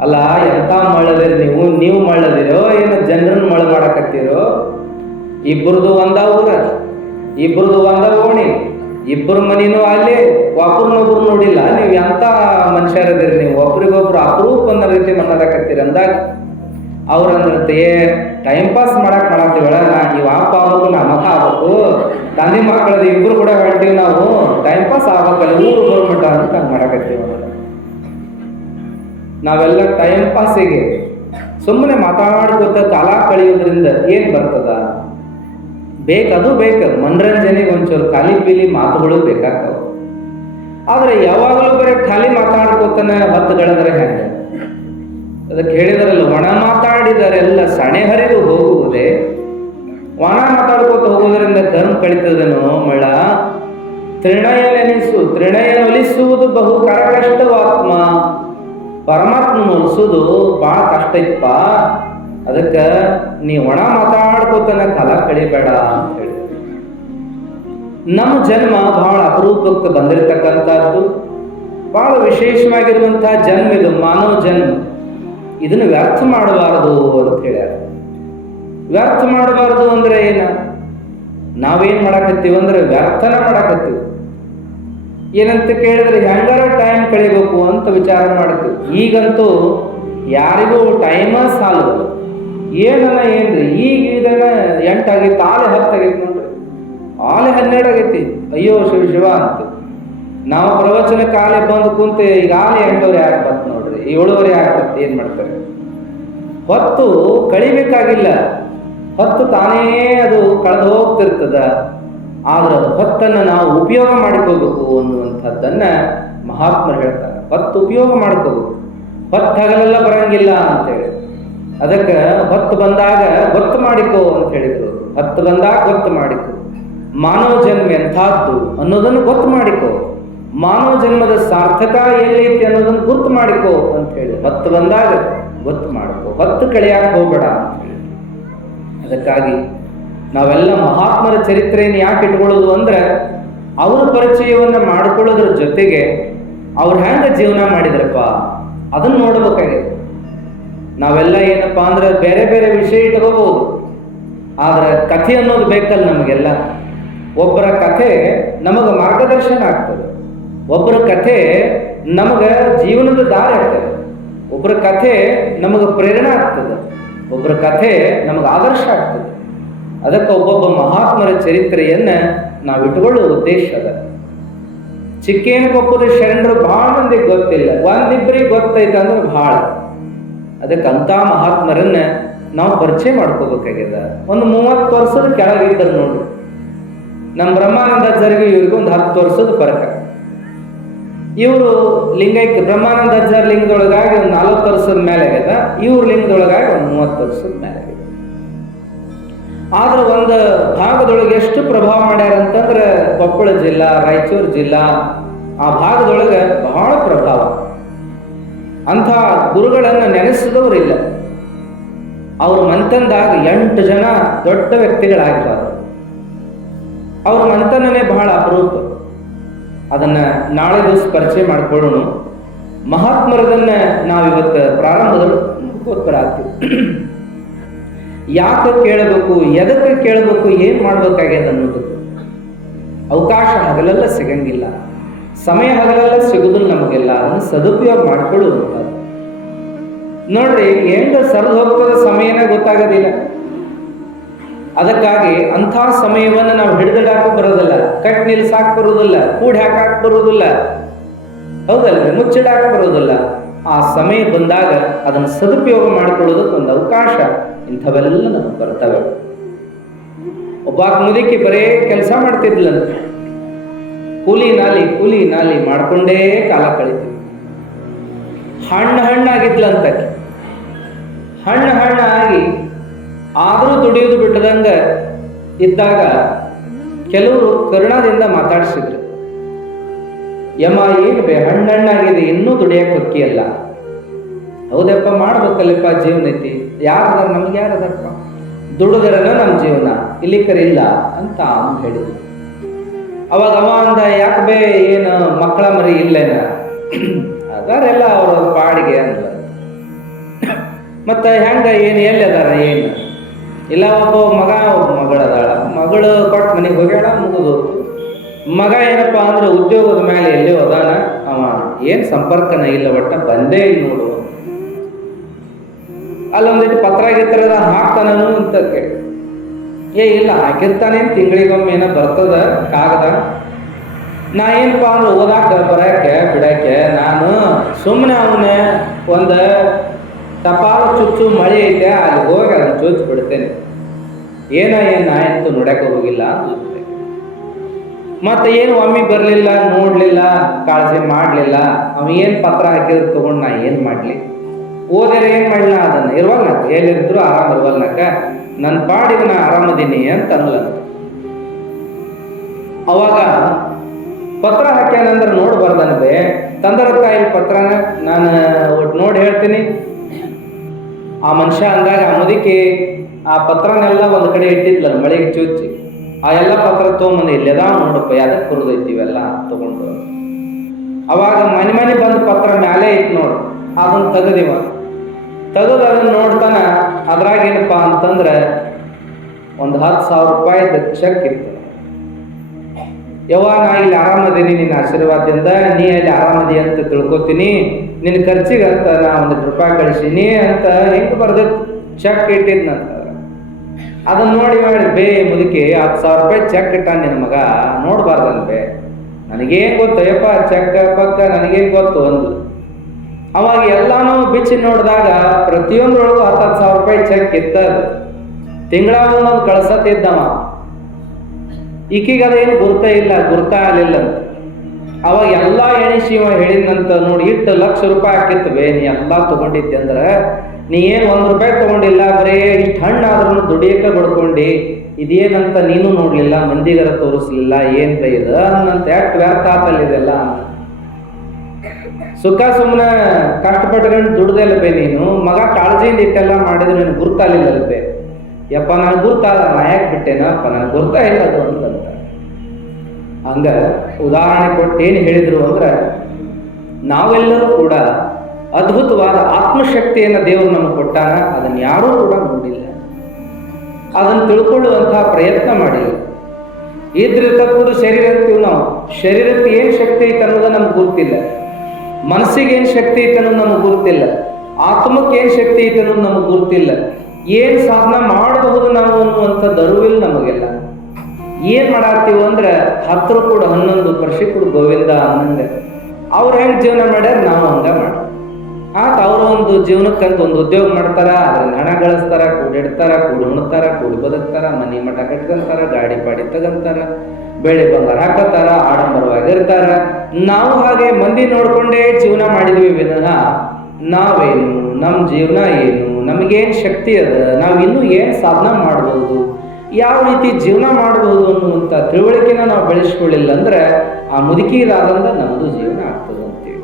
ಅಲ್ಲ ಎಂತ ಮಳ್ಳದಿರಿ ನೀವು ಮಳ್ಳದಿರೋ ಏನು ಜನರನ್ನ ಮಳ ಮಾಡಕತ್ತೀರೋ? ಇಬ್ಬರದು ಒಂದ ಊರ, ಇಬ್ಬರದು ಒಂದ ಓಣಿ, ಇಬ್ಬರು ಮನಿನೂ ಅಲ್ಲಿ, ಒಬ್ರನ್ನೊಬ್ರು ನೋಡಿಲ್ಲ. ನೀವು ಎಂತ ಮನುಷ್ಯರದಿರಿ ನೀವು, ಒಬ್ರಿಗೊಬ್ರು ಅಪರೂಪ ಅನ್ನೋ ರೀತಿ ಮಾತಾಡಕತ್ತೀರಿ ಅಂದಾಗ ಅವ್ರಂದ್ರತೆ ಟೈಮ್ ಪಾಸ್ ಮಾಡತ್ತೀವಳ, ನೀವು ಅಪ್ಪ ಆಗ್ಬೇಕು ನಾ ಮಗ ಆಗ್ಬೇಕು, ತಂದೆ ಮಕ್ಕಳದ ಇಬ್ರು ಕೂಡ ಹೊಂಟೀವಿ ನಾವು, ಟೈಮ್ ಪಾಸ್ ಆಗ್ಬೇಕಲ್ಲ ಊರು ಗೌರ್ಮೆಂಟ್ ಅಂತ ಹಂಗೆ ಮಾಡಕತ್ತೀವಿ. ನಾವೆಲ್ಲ ಟೈಮ್ ಪಾಸಿಗೆ ಸುಮ್ಮನೆ ಮಾತಾಡ್ಕೊತ ಕಾಲ ಕಳೆಯೋದ್ರಿಂದ ಏನ್ ಬರ್ತದ? ಬೇಕದು ಬೇಕು, ಮನರಂಜನೆಗೆ ಒಂಚೂರು ಖಾಲಿ ಪೀಲಿ ಮಾತುಗಳು ಬೇಕಾಗ್ತವ. ಆದ್ರೆ ಯಾವಾಗಲೂ ಬರೀ ಖಾಲಿ ಮಾತಾಡ್ಕೋತಾನ ಹೊತ್ತುಗಳದ್ರೆ ಹೆಂಗೆ? ಅದಕ್ಕೆ ಹೇಳಿದ್ರಲ್ಲ, ಒಣ ಮಾತಾಡಿದರೆಲ್ಲ ಸಣೆ ಹರಿದು ಹೋಗುವುದೇ. ಒಣ ಮಾತಾಡ್ಕೋತ ಹೋಗೋದ್ರಿಂದ ಕರ್ಮ ಕಳಿತದನೋ ಮಳ. ತ್ರಿಣಯನೊಲಿಸುವುದು ಬಹು ಕರಕಷ್ಟವಾತ್ಮ. ಪರಮಾತ್ಮನ ಒಲಿಸೋದು ಬಹಳ ಕಷ್ಟ ಇತ್ತಪ್ಪ. ಅದಕ್ಕೆ ನೀ ಒಣ ಮಾತಾಡ್ಕೋತನ ಕಾಲ ಕಳಿಬೇಡ ಅಂತ ಹೇಳಿ. ನಮ್ಮ ಜನ್ಮ ಬಹಳ ಅಪರೂಪಕ್ಕೆ ಬಂದಿರತಕ್ಕಂಥದ್ದು, ಬಹಳ ವಿಶೇಷವಾಗಿರುವಂತಹ ಜನ್ಮ ಇದು, ಮಾನವ ಜನ್ಮ. ಇದನ್ನು ವ್ಯರ್ಥ ಮಾಡಬಾರದು ಅಂತ ಹೇಳ್ಯಾರ. ವ್ಯರ್ಥ ಮಾಡಬಾರದು ಅಂದ್ರೆ ಏನ? ನಾವೇನ್ ಮಾಡಕತ್ತೀವಿ ಅಂದ್ರೆ ವ್ಯರ್ಥನ ಮಾಡಕತ್ತೀವಿ. ಏನಂತ ಕೇಳಿದ್ರೆ ಹೆಂಗಾರ ಟೈಮ್ ಕಳಿಬೇಕು ಅಂತ ವಿಚಾರ ಮಾಡ್ತೀವಿ. ಈಗಂತೂ ಯಾರಿಗೂ ಟೈಮ ಸಾಲದು. ಏನನ ಏನ್ರಿ, ಈಗ ಇದನ್ನ 8 ಆಗೈತಿ, ಆಲೆ 10 ಆಗೈತಿ ನೋಡ್ರಿ, ಆಲೆ 12 ಆಗೈತಿ. ಅಯ್ಯೋ ಶಿವ ಅಂತ ನಾವು ಪ್ರವಚನ ಕಾಲೆ ಬಂದು ಕುಂತ ಈಗ ಆಲೆ 8 ಯಾಕೆ ಬತ್ ನೋಡ್ರಿ, 7 ಯಾಕೆ ಬತ್? ಏನ್ ಮಾಡ್ತಾರೆ? ಹೊತ್ತು ಕಳಿಬೇಕಾಗಿಲ್ಲ, ಹೊತ್ತು ತಾನೇ ಅದು ಕಳೆದು ಹೋಗ್ತಿರ್ತದ. ಆದ್ರೆ ಹೊತ್ತನ್ನು ನಾವು ಉಪಯೋಗ ಮಾಡಿಕೋಬೇಕು ಅನ್ನುವಂಥದ್ದನ್ನ ಮಹಾತ್ಮರು ಹೇಳ್ತಾರೆ. ಹೊತ್ತು ಉಪಯೋಗ ಮಾಡ್ಕೋಬೇಕು, ಹೊತ್ತು ಹಗಲೆಲ್ಲ ಬರಂಗಿಲ್ಲ ಅಂತೇಳಿ. ಅದಕ್ಕೆ ಹೊತ್ತು ಬಂದಾಗ ಗೊತ್ತು ಮಾಡಿಕೋ ಅಂತ ಹೇಳಿದ್ರು. ಹೊತ್ತು ಬಂದಾಗ ಗೊತ್ತು ಮಾಡಿಕೋ, ಮಾನವ ಜನ್ಮ ಎಂಥದ್ದು ಅನ್ನೋದನ್ನು ಗೊತ್ತು ಮಾಡಿಕೋ, ಮಾನವ ಜನ್ಮದ ಸಾರ್ಥಕ ಎಲ್ಲೈತಿ ಅನ್ನೋದನ್ನು ಗುರ್ತು ಮಾಡಿಕೋ ಅಂತ ಹೇಳಿ. ಹೊತ್ತು ಬಂದಾಗ ಗೊತ್ತು ಮಾಡಿಕೋ, ಹೊತ್ತು ಕಳೆಯಾಕೆ ಹೋಗ್ಬೇಡ ಅಂತ ಹೇಳಿ. ಅದಕ್ಕಾಗಿ ನಾವೆಲ್ಲ ಮಹಾತ್ಮರ ಚರಿತ್ರೆಯನ್ನು ಯಾಕೆ ಇಟ್ಕೊಳ್ಳೋದು ಅಂದ್ರೆ ಅವರ ಪರಿಚಯವನ್ನ ಮಾಡ್ಕೊಳ್ಳೋದ್ರ ಜೊತೆಗೆ ಅವ್ರು ಹೆಂಗ ಜೀವನ ಮಾಡಿದ್ರಪ್ಪ ಅದನ್ನ ನೋಡ್ಬೇಕಾಗಿದೆ. ನಾವೆಲ್ಲ ಏನಪ್ಪಾ ಅಂದ್ರೆ ಬೇರೆ ಬೇರೆ ವಿಷಯ ಇಟ್ಕೋಬಹುದು, ಆದ್ರೆ ಕಥೆ ಅನ್ನೋದು ಬೇಕಲ್ಲ ನಮಗೆಲ್ಲ. ಒಬ್ಬರ ಕಥೆ ನಮಗ ಮಾರ್ಗದರ್ಶನ ಆಗ್ತದೆ, ಒಬ್ಬರ ಕಥೆ ನಮಗ ಜೀವನದ ದಾರಿ ಆಗ್ತದೆ, ಒಬ್ಬರ ಕಥೆ ನಮಗ ಪ್ರೇರಣೆ ಆಗ್ತದೆ, ಒಬ್ಬರ ಕಥೆ ನಮಗ ಆದರ್ಶ ಆಗ್ತದೆ. ಅದಕ್ಕೆ ಒಬ್ಬೊಬ್ಬ ಮಹಾತ್ಮರ ಚರಿತ್ರೆಯನ್ನ ನಾವು ಇಟ್ಕೊಳ್ಳೋ ಉದ್ದೇಶ ಅದ. ಚಿಕ್ಕೇನಕೊಪ್ಪದ ಶರಣರು ಬಹಳ ಮಂದಿಗೆ ಗೊತ್ತಿಲ್ಲ, ಒಂದಿಬ್ಬರಿಗೆ ಗೊತ್ತೈತೆ ಅಂದ್ರೆ ಬಹಳ. ಅದಕ್ಕಂತ ಮಹಾತ್ಮರನ್ನ ನಾವು ಪರಿಚಯ ಮಾಡ್ಕೋಬೇಕಾಗ್ಯದ. ಒಂದು 30 ವರ್ಷದ ಕೆಳಗಿದ್ದರು ನೋಡ್ರಿ. ನಮ್ಮ ಬ್ರಹ್ಮಾನಂದಾಚಾರ್ಯರಿಗೆ ಇವ್ರಿಗೂ ಒಂದು 10 ವರ್ಷದ ಫರಕ. ಇವರು ಲಿಂಗೈಕ್ಯ ಬ್ರಹ್ಮಾನಂದಾಚಾರ್ಯ ಲಿಂಗದೊಳಗಾಗಿ ಒಂದು 40 ವರ್ಷದ ಮೇಲೆ ಆಗ್ಯದ, ಇವ್ರ ಲಿಂಗದೊಳಗಾಗಿ ಒಂದು 30 ವರ್ಷದ ಮೇಲೆ ಆಗ್ಯದ. ಆದ್ರೆ ಒಂದು ಭಾಗದೊಳಗೆ ಎಷ್ಟು ಪ್ರಭಾವ ಮಾಡ್ಯಾರ ಅಂತಂದ್ರೆ ಕೊಪ್ಪಳ ಜಿಲ್ಲಾ, ರಾಯಚೂರು ಜಿಲ್ಲಾ ಆ ಭಾಗದೊಳಗೆ ಬಹಳ ಪ್ರಭಾವ. ಅಂಥ ಗುರುಗಳನ್ನ ನೆನೆಸಿದವರಿಲ್ಲ. ಅವ್ರ ಮಂತನದಾಗ 8 ಜನ ದೊಡ್ಡ ವ್ಯಕ್ತಿಗಳಾಗಿದ್ದಾರೆ. ಅವ್ರ ಮಂತನನೇ ಬಹಳ ಅಪರೂಪ. ಅದನ್ನ ನಾಳೆ ದಿವಸ ಪರಿಚಯ ಮಾಡ್ಕೊಳ್ಳೋಣ. ಮಹಾತ್ಮರದನ್ನ ನಾವಿವತ್ತು ಪ್ರಾರಂಭದಲ್ಲಿ ಗೊತ್ತರಾಗ್ತೀವಿ. ಯಾಕೆ ಕೇಳಬೇಕು, ಎದಕ್ಕೆ ಕೇಳಬೇಕು, ಏನ್ ಮಾಡ್ಬೇಕಾಗ್ಯದ ಅನ್ನೋದು ಅವಕಾಶ ಹಗಲೆಲ್ಲ ಸಿಗಂಗಿಲ್ಲ, ಸಮಯ ಹಗಲೆಲ್ಲ ಸಿಗುದಿಲ್ಲ ನಮಗೆಲ್ಲ. ಅದನ್ನು ಸದುಪಯೋಗ ಮಾಡ್ಕೊಳ್ಳುವಂಥದ್ದು. ನೋಡ್ರಿ, ಹೆಂಗ ಸರಿದು ಹೋಗ್ತದ ಸಮಯನ ಗೊತ್ತಾಗೋದಿಲ್ಲ. ಅದಕ್ಕಾಗಿ ಅಂಥ ಸಮಯವನ್ನು ನಾವು ಹಿಡಿದಿಡಾಕ ಬರೋದಿಲ್ಲ, ಕಟ್ ನಿಲ್ಸಾಕ್ ಬರೋದಿಲ್ಲ, ಕೂಡಿ ಹಾಕಾಕ್ ಬರೋದಿಲ್ಲ, ಹೌದಲ್ಲ, ಮುಚ್ಚಿಡಾಕ ಬರೋದಿಲ್ಲ. ಆ ಸಮಯ ಬಂದಾಗ ಅದನ್ನು ಸದುಪಯೋಗ ಮಾಡಿಕೊಳ್ಳೋದಕ್ಕೆ ಒಂದು ಅವಕಾಶ ಇಂಥವೆಲ್ಲ ನಮಗೆ ಬರ್ತವೆ. ಒಬ್ಬ ಮುದುಕಿ ಬರೇ ಕೆಲಸ ಮಾಡ್ತಿದ್ಲಂತೆ, ಕೂಲಿ ನಾಲಿ ಮಾಡ್ಕೊಂಡೇ ಕಾಲ ಕಳಿತೀವಿ. ಹಣ್ಣಾಗಿದ್ಲಂತಕ್ಕೆ. ಹಣ್ಣಾಗಿ ಆದರೂ ದುಡಿಯೋದು ಬಿಟ್ಟದಂಗೆ ಇದ್ದಾಗ ಕೆಲವರು ಕರುಣದಿಂದ ಮಾತಾಡಿಸಿದ್ರು, ಯಮ್ಮ ಏನು ಹಣ್ಣಾಗಿದೆ, ಇನ್ನೂ ದುಡಿಯಕ್ಕೆ ಹೊಕ್ಕಿಯಲ್ಲ. ಹೌದಪ್ಪ, ಮಾಡ್ಬೇಕಲ್ಲಪ್ಪ, ಜೀವನ ಐತಿ, ಯಾರದಾರ ನಮ್ಗೆ ಯಾರದಾರಪ್ಪ, ದುಡಿದ್ರನ ನಮ್ಮ ಜೀವನ, ಇಲ್ಲಿ ಕರಿಲ್ಲ ಅಂತ ಅವನು ಹೇಳಿದ್ರು. ಅವಾಗ ಅವ ಅಂದ, ಯಾಕೆ ಬೇ, ಏನು ಮಕ್ಕಳ ಮರಿ ಇಲ್ಲೇನ? ಅದಾರೆಲ್ಲ ಅವ್ರ ಪಾಡಿಗೆ ಅಂದ. ಮತ್ತೆ ಹೆಂಗ, ಏನು ಎಲ್ಲಿ ಅದಾರ, ಏನು ಇಲ್ಲ, ಒಬ್ಬ ಮಗ ಒಬ್ಬ ಮಗಳದಾಳ, ಮಗಳು ಕೊಟ್ಟು ಮನೆಗೆ ಹೋಗ್ಯಾಳ, ಮುಗಿದು. ಮಗ ಏನಪ್ಪಾ ಅಂದ್ರೆ ಉದ್ಯೋಗದ ಮೇಲೆ ಎಲ್ಲಿ ಹೋದಾನ, ಅವ ಏನು ಸಂಪರ್ಕನ ಇಲ್ಲ, ಒಟ್ಟ ಬಂದೇ ಇಲ್ಲ ನೋಡು. ಅಲ್ಲೊಂದಿಟ್ಟು ಪತ್ರ ಗಿತ್ರದ ಹಾಕ್ತಾನನು ಅಂತ ಕೇಳಿ, ಇಲ್ಲ ಹಾಕಿರ್ತಾನೆ, ತಿಂಗಳಿಗೊಮ್ಮೆ ಏನೋ ಬರ್ತದ ಕಾಗದ. ನಾ ಏನಪ್ಪಾ ಅಂದ್ರೆ ಓದಾಕ ಬರಕ್ಕೆ ಬಿಡಕ್ಕೆ ನಾನು ಸುಮ್ಮನೆ ಅವನೇ ಒಂದು ಟಪಾಲು ಚುಚ್ಚು ಮಳೆ ಐತೆ, ಅಲ್ಲಿ ಹೋಗಿ ಅದನ್ನ ಚುಚ್ಚು ಬಿಡ್ತೇನೆ, ಆಯ್ತು ನೋಡಕ್ಕೆ ಹೋಗಿಲ್ಲ ಅಂತ. ಮತ್ತೆ ಏನು ಒಮ್ಮೆ ಬರಲಿಲ್ಲ, ನೋಡ್ಲಿಲ್ಲ, ಕಾಳಜಿ ಮಾಡಲಿಲ್ಲ. ಅವ ಏನು ಪತ್ರ ಹಾಕಿದ್ರು ತಗೊಂಡು ನಾ ಏನು ಮಾಡಲಿ, ಓದಿದ್ರೆ ಏನು ಮಾಡಲಿಲ್ಲ, ಅದನ್ನು ಇರುವಲ್ನಕ, ಹೇಳಿದ್ರು ಆರಾಮ ಇರುವಲ್ನಕ, ನನ್ನ ಪಾಡಿಗೆ ನಾ ಆರಾಮದೀನಿ ಅಂತ ಅನ್ನಲ್ಲ. ಅವಾಗ ಪತ್ರ ಹಾಕ್ಯಾನಂದ್ರೆ ನೋಡ್ಬಾರ್ದನ್ಬೆ, ತಂದರಕ್ಕ ಇಲ್ಲಿ ಪತ್ರನ ನಾನು ನೋಡಿ ಹೇಳ್ತೀನಿ. ಆ ಮನುಷ್ಯ ಅಂದಾಗ ಆ ಮುದುಕಿ ಆ ಪತ್ರನೆಲ್ಲ ಒಂದು ಕಡೆ ಇಟ್ಟಿದ್ಲ, ಮಳೆಗೆ ಚುಚ್ಚಿ. ಆ ಎಲ್ಲ ಪತ್ರ ತೊಗೊಂಬಂದು ಇಲ್ಲೆದ ನೋಡಪ್ಪ, ಯಾವ್ದಕ್ಕೆ ಕುರಿದೈತಿವೆಲ್ಲ ತಗೊಂಡು. ಅವಾಗ ಮನೆ ಬಂದು ಪತ್ರ ಮ್ಯಾಲೆ ಇಟ್ಟು ನೋಡು, ಅದನ್ನು ತೆಗೆದಿವ. ತೆಗೆದು ಅದನ್ನು ನೋಡ್ತಾನ, ಅದ್ರಾಗೇನಪ್ಪ ಅಂತಂದ್ರೆ ಒಂದು 10,000 ರೂಪಾಯಿದ ಚೆಕ್ ಇತ್ತು. ಯವ್ವ, ನಾ ಇಲ್ಲಿ ಆರಾಮದೀನಿ ನಿನ್ನ ಆಶೀರ್ವಾದದಿಂದ, ನೀ ಅಲ್ಲಿ ಆರಾಮದಿ ಅಂತ ತಿಳ್ಕೊತೀನಿ, ನಿನ್ನ ಖರ್ಚಿಗೆ ಅಂತ ನಾ 1 ರೂಪಾಯಿ ಕಳಿಸೀನಿ ಅಂತ ಹೆಂಗೆ ಬರ್ದೈತಿ, ಚೆಕ್ ಇಟ್ಟಿದ್ನಂತ. ಅದನ್ನ ನೋಡಿ ಬೇ ಮುದುಕಿ 10,000 ರೂಪಾಯಿ ಚೆಕ್ ಇಟ್ಟ ನಿನ್ನ ಮಗ, ನೋಡ್ಬಾರ್ದನ್ಬೆ, ನನಗೇನು ಗೊತ್ತು ಯಪ್ಪ, ಚೆಕ್ ಪಕ್ಕ ನನಗೇನು ಗೊತ್ತು ಒಂದು. ಅವಾಗ ಎಲ್ಲಾನು ಬಿಚ್ಚಿ ನೋಡಿದಾಗ ಪ್ರತಿಯೊಂದ್ರೊಳಗೂ 10,000 ರೂಪಾಯಿ ಚೆಕ್ ಇತ್ತ. ತಿಂಗಳ ಒಂದೊಂದು ಕಳ್ಸತ್ತಿದ್ದವ. ಈಕೀಗ ಅದೇನು ಗುರ್ತಾ ಆಗಲಿಲ್ಲ ಅಂತ. ಅವಾಗ ಎಲ್ಲ ಎಣಿಸಿ ಹೇಳಿದ್ನಂತ, ನೋಡಿ ಇಟ್ಟು 1,00,000 ರೂಪಾಯಿ ಹಾಕಿತ್ತು ಬೇ, ನೀ ಎಲ್ಲ ತಗೊಂಡಿದ್ದೆ ಅಂದ್ರೆ, ನೀ ಏನು 1 ರೂಪಾಯಿ ತಗೊಂಡಿಲ್ಲ, ಬರೇ ಇಷ್ಟು ಹಣ್ಣಾದ್ರೂ ದುಡಿಯಕ್ಕೆ ಬಡ್ಕೊಂಡು, ಇದೇನಂತ ನೀನು ನೋಡ್ಲಿಲ್ಲ, ಮಂದಿಗರ ತೋರಿಸ್ಲಿಲ್ಲ, ಏನ್ ಬೈ ಇದು ಅನ್ನಂತ, ಯಾಕೆ ವ್ಯರ್ಥ ಆತಲ್ಲಿದೆಲ್ಲ. ಸುಖ ಸುಮ್ಮನೆ ಕಷ್ಟಪಟ್ಕೊಂಡು ದುಡ್ದೆಲ್ಲ ಬೇ, ನೀನು ಮಗ ಕಾಳಜಿಯಿಂದ ಇಟ್ಟೆಲ್ಲ ಮಾಡಿದ್ರೆ ನೀನು ಗುರ್ತಾಲಿಲ್ಲಲ್ಬೇ. ಯಪ್ಪ ನನಗೆ ಗುರ್ತಾದ, ನಾ ಯಾಕೆ ಬಿಟ್ಟೇನಪ್ಪ, ನನಗೆ ಗುರ್ತಾ ಇಲ್ಲ ಅದು ಅಂತಂತ. ಹಂಗ ಉದಾಹರಣೆ ಕೊಟ್ಟು ಏನು ಹೇಳಿದ್ರು ಅಂದ್ರೆ, ನಾವೆಲ್ಲರೂ ಕೂಡ ಅದ್ಭುತವಾದ ಆತ್ಮಶಕ್ತಿಯನ್ನು ದೇವರು ನಮಗೆ ಕೊಟ್ಟಾನ, ಅದನ್ನು ಯಾರೂ ಕೂಡ ನೋಡಿಲ್ಲ, ಅದನ್ನು ತಿಳ್ಕೊಳ್ಳುವಂತಹ ಪ್ರಯತ್ನ ಮಾಡಿಲ್ಲ. ಇದ್ರಿರ್ತಕ್ಕೂ ಶರೀರ ಅಂತೀವಿ ನಾವು, ಶರೀರಕ್ಕೆ ಏನು ಶಕ್ತಿ ಐತೆ ಅನ್ನೋದು ನಮ್ಗೆ ಗೊತ್ತಿಲ್ಲ, ಮನಸ್ಸಿಗೆ ಏನು ಶಕ್ತಿ ಐತೆ ಅನ್ನೋದು ನಮಗೆ ಗೊತ್ತಿಲ್ಲ, ಆತ್ಮಕ್ಕೆ ಏನು ಶಕ್ತಿ ಐತೆ ಅನ್ನೋದು ನಮಗೆ ಗೊತ್ತಿಲ್ಲ, ಏನು ಸಾಧನ ಮಾಡಬಹುದು ನಾವು ಅನ್ನುವಂಥದ್ದು ಅರಿವಿಲ್ಲ ನಮಗೆಲ್ಲ. ಏನು ಮಾಡಾಕ್ತೀವಿ ಅಂದ್ರೆ 10 ಕೂಡ 11 ವರ್ಷ ಕೂಡ ಗೋವಿಂದ ಅನ್ನಂಗೆ. ಅವ್ರು ಹೆಂಗೆ ಜೀವನ ಮಾಡ್ಯಾರ, ನಾವು ಹಂಗ ಮಾಡಿ ಅವ್ರ ಒಂದು ಜೀವನಕ್ಕಂತ ಒಂದು ಉದ್ಯೋಗ ಮಾಡ್ತಾರ, ಅದ್ರಲ್ಲಿ ಹಣ ಗಳಿಸ್ತಾರ, ಕೂಡಿಡ್ತಾರ, ಕೂಡಿ ಉಣ್ತಾರ, ಕೂಡಿ ಬದುಕ್ತಾರ, ಮನೆ ಮಠ ಕಟ್ಕೊಂತಾರ, ಗಾಡಿ ಪಾಡಿ ತಗಂತಾರ, ಬೆಳೆ ಬಂಗಾರ ಹಾಕತ್ತಾರ, ಆಡಂಬರವಾಗಿರ್ತಾರ. ನಾವು ಹಾಗೆ ಮಂದಿ ನೋಡ್ಕೊಂಡೇ ಜೀವನ ಮಾಡಿದ್ವಿ ವಿನಃ ನಾವೇನು, ನಮ್ಮ ಜೀವನ ಏನು, ನಮಗೇನು ಶಕ್ತಿ ಅದ, ನಾವು ಇನ್ನೂ ಏನು ಸಾಧನ ಮಾಡ್ಬೋದು, ಯಾವ ರೀತಿ ಜೀವನ ಮಾಡ್ಬೋದು ಅನ್ನುವಂಥ ತಿಳುವಳಿಕೆನ ನಾವು ಬೆಳೆಸ್ಕೊಳ್ಳಿಲ್ಲ ಅಂದ್ರೆ ಆ ಮುದುಕಿದಾದಂಥ ನಮ್ಮದು ಜೀವನ ಆಗ್ತದೆ ಅಂತೇಳಿ.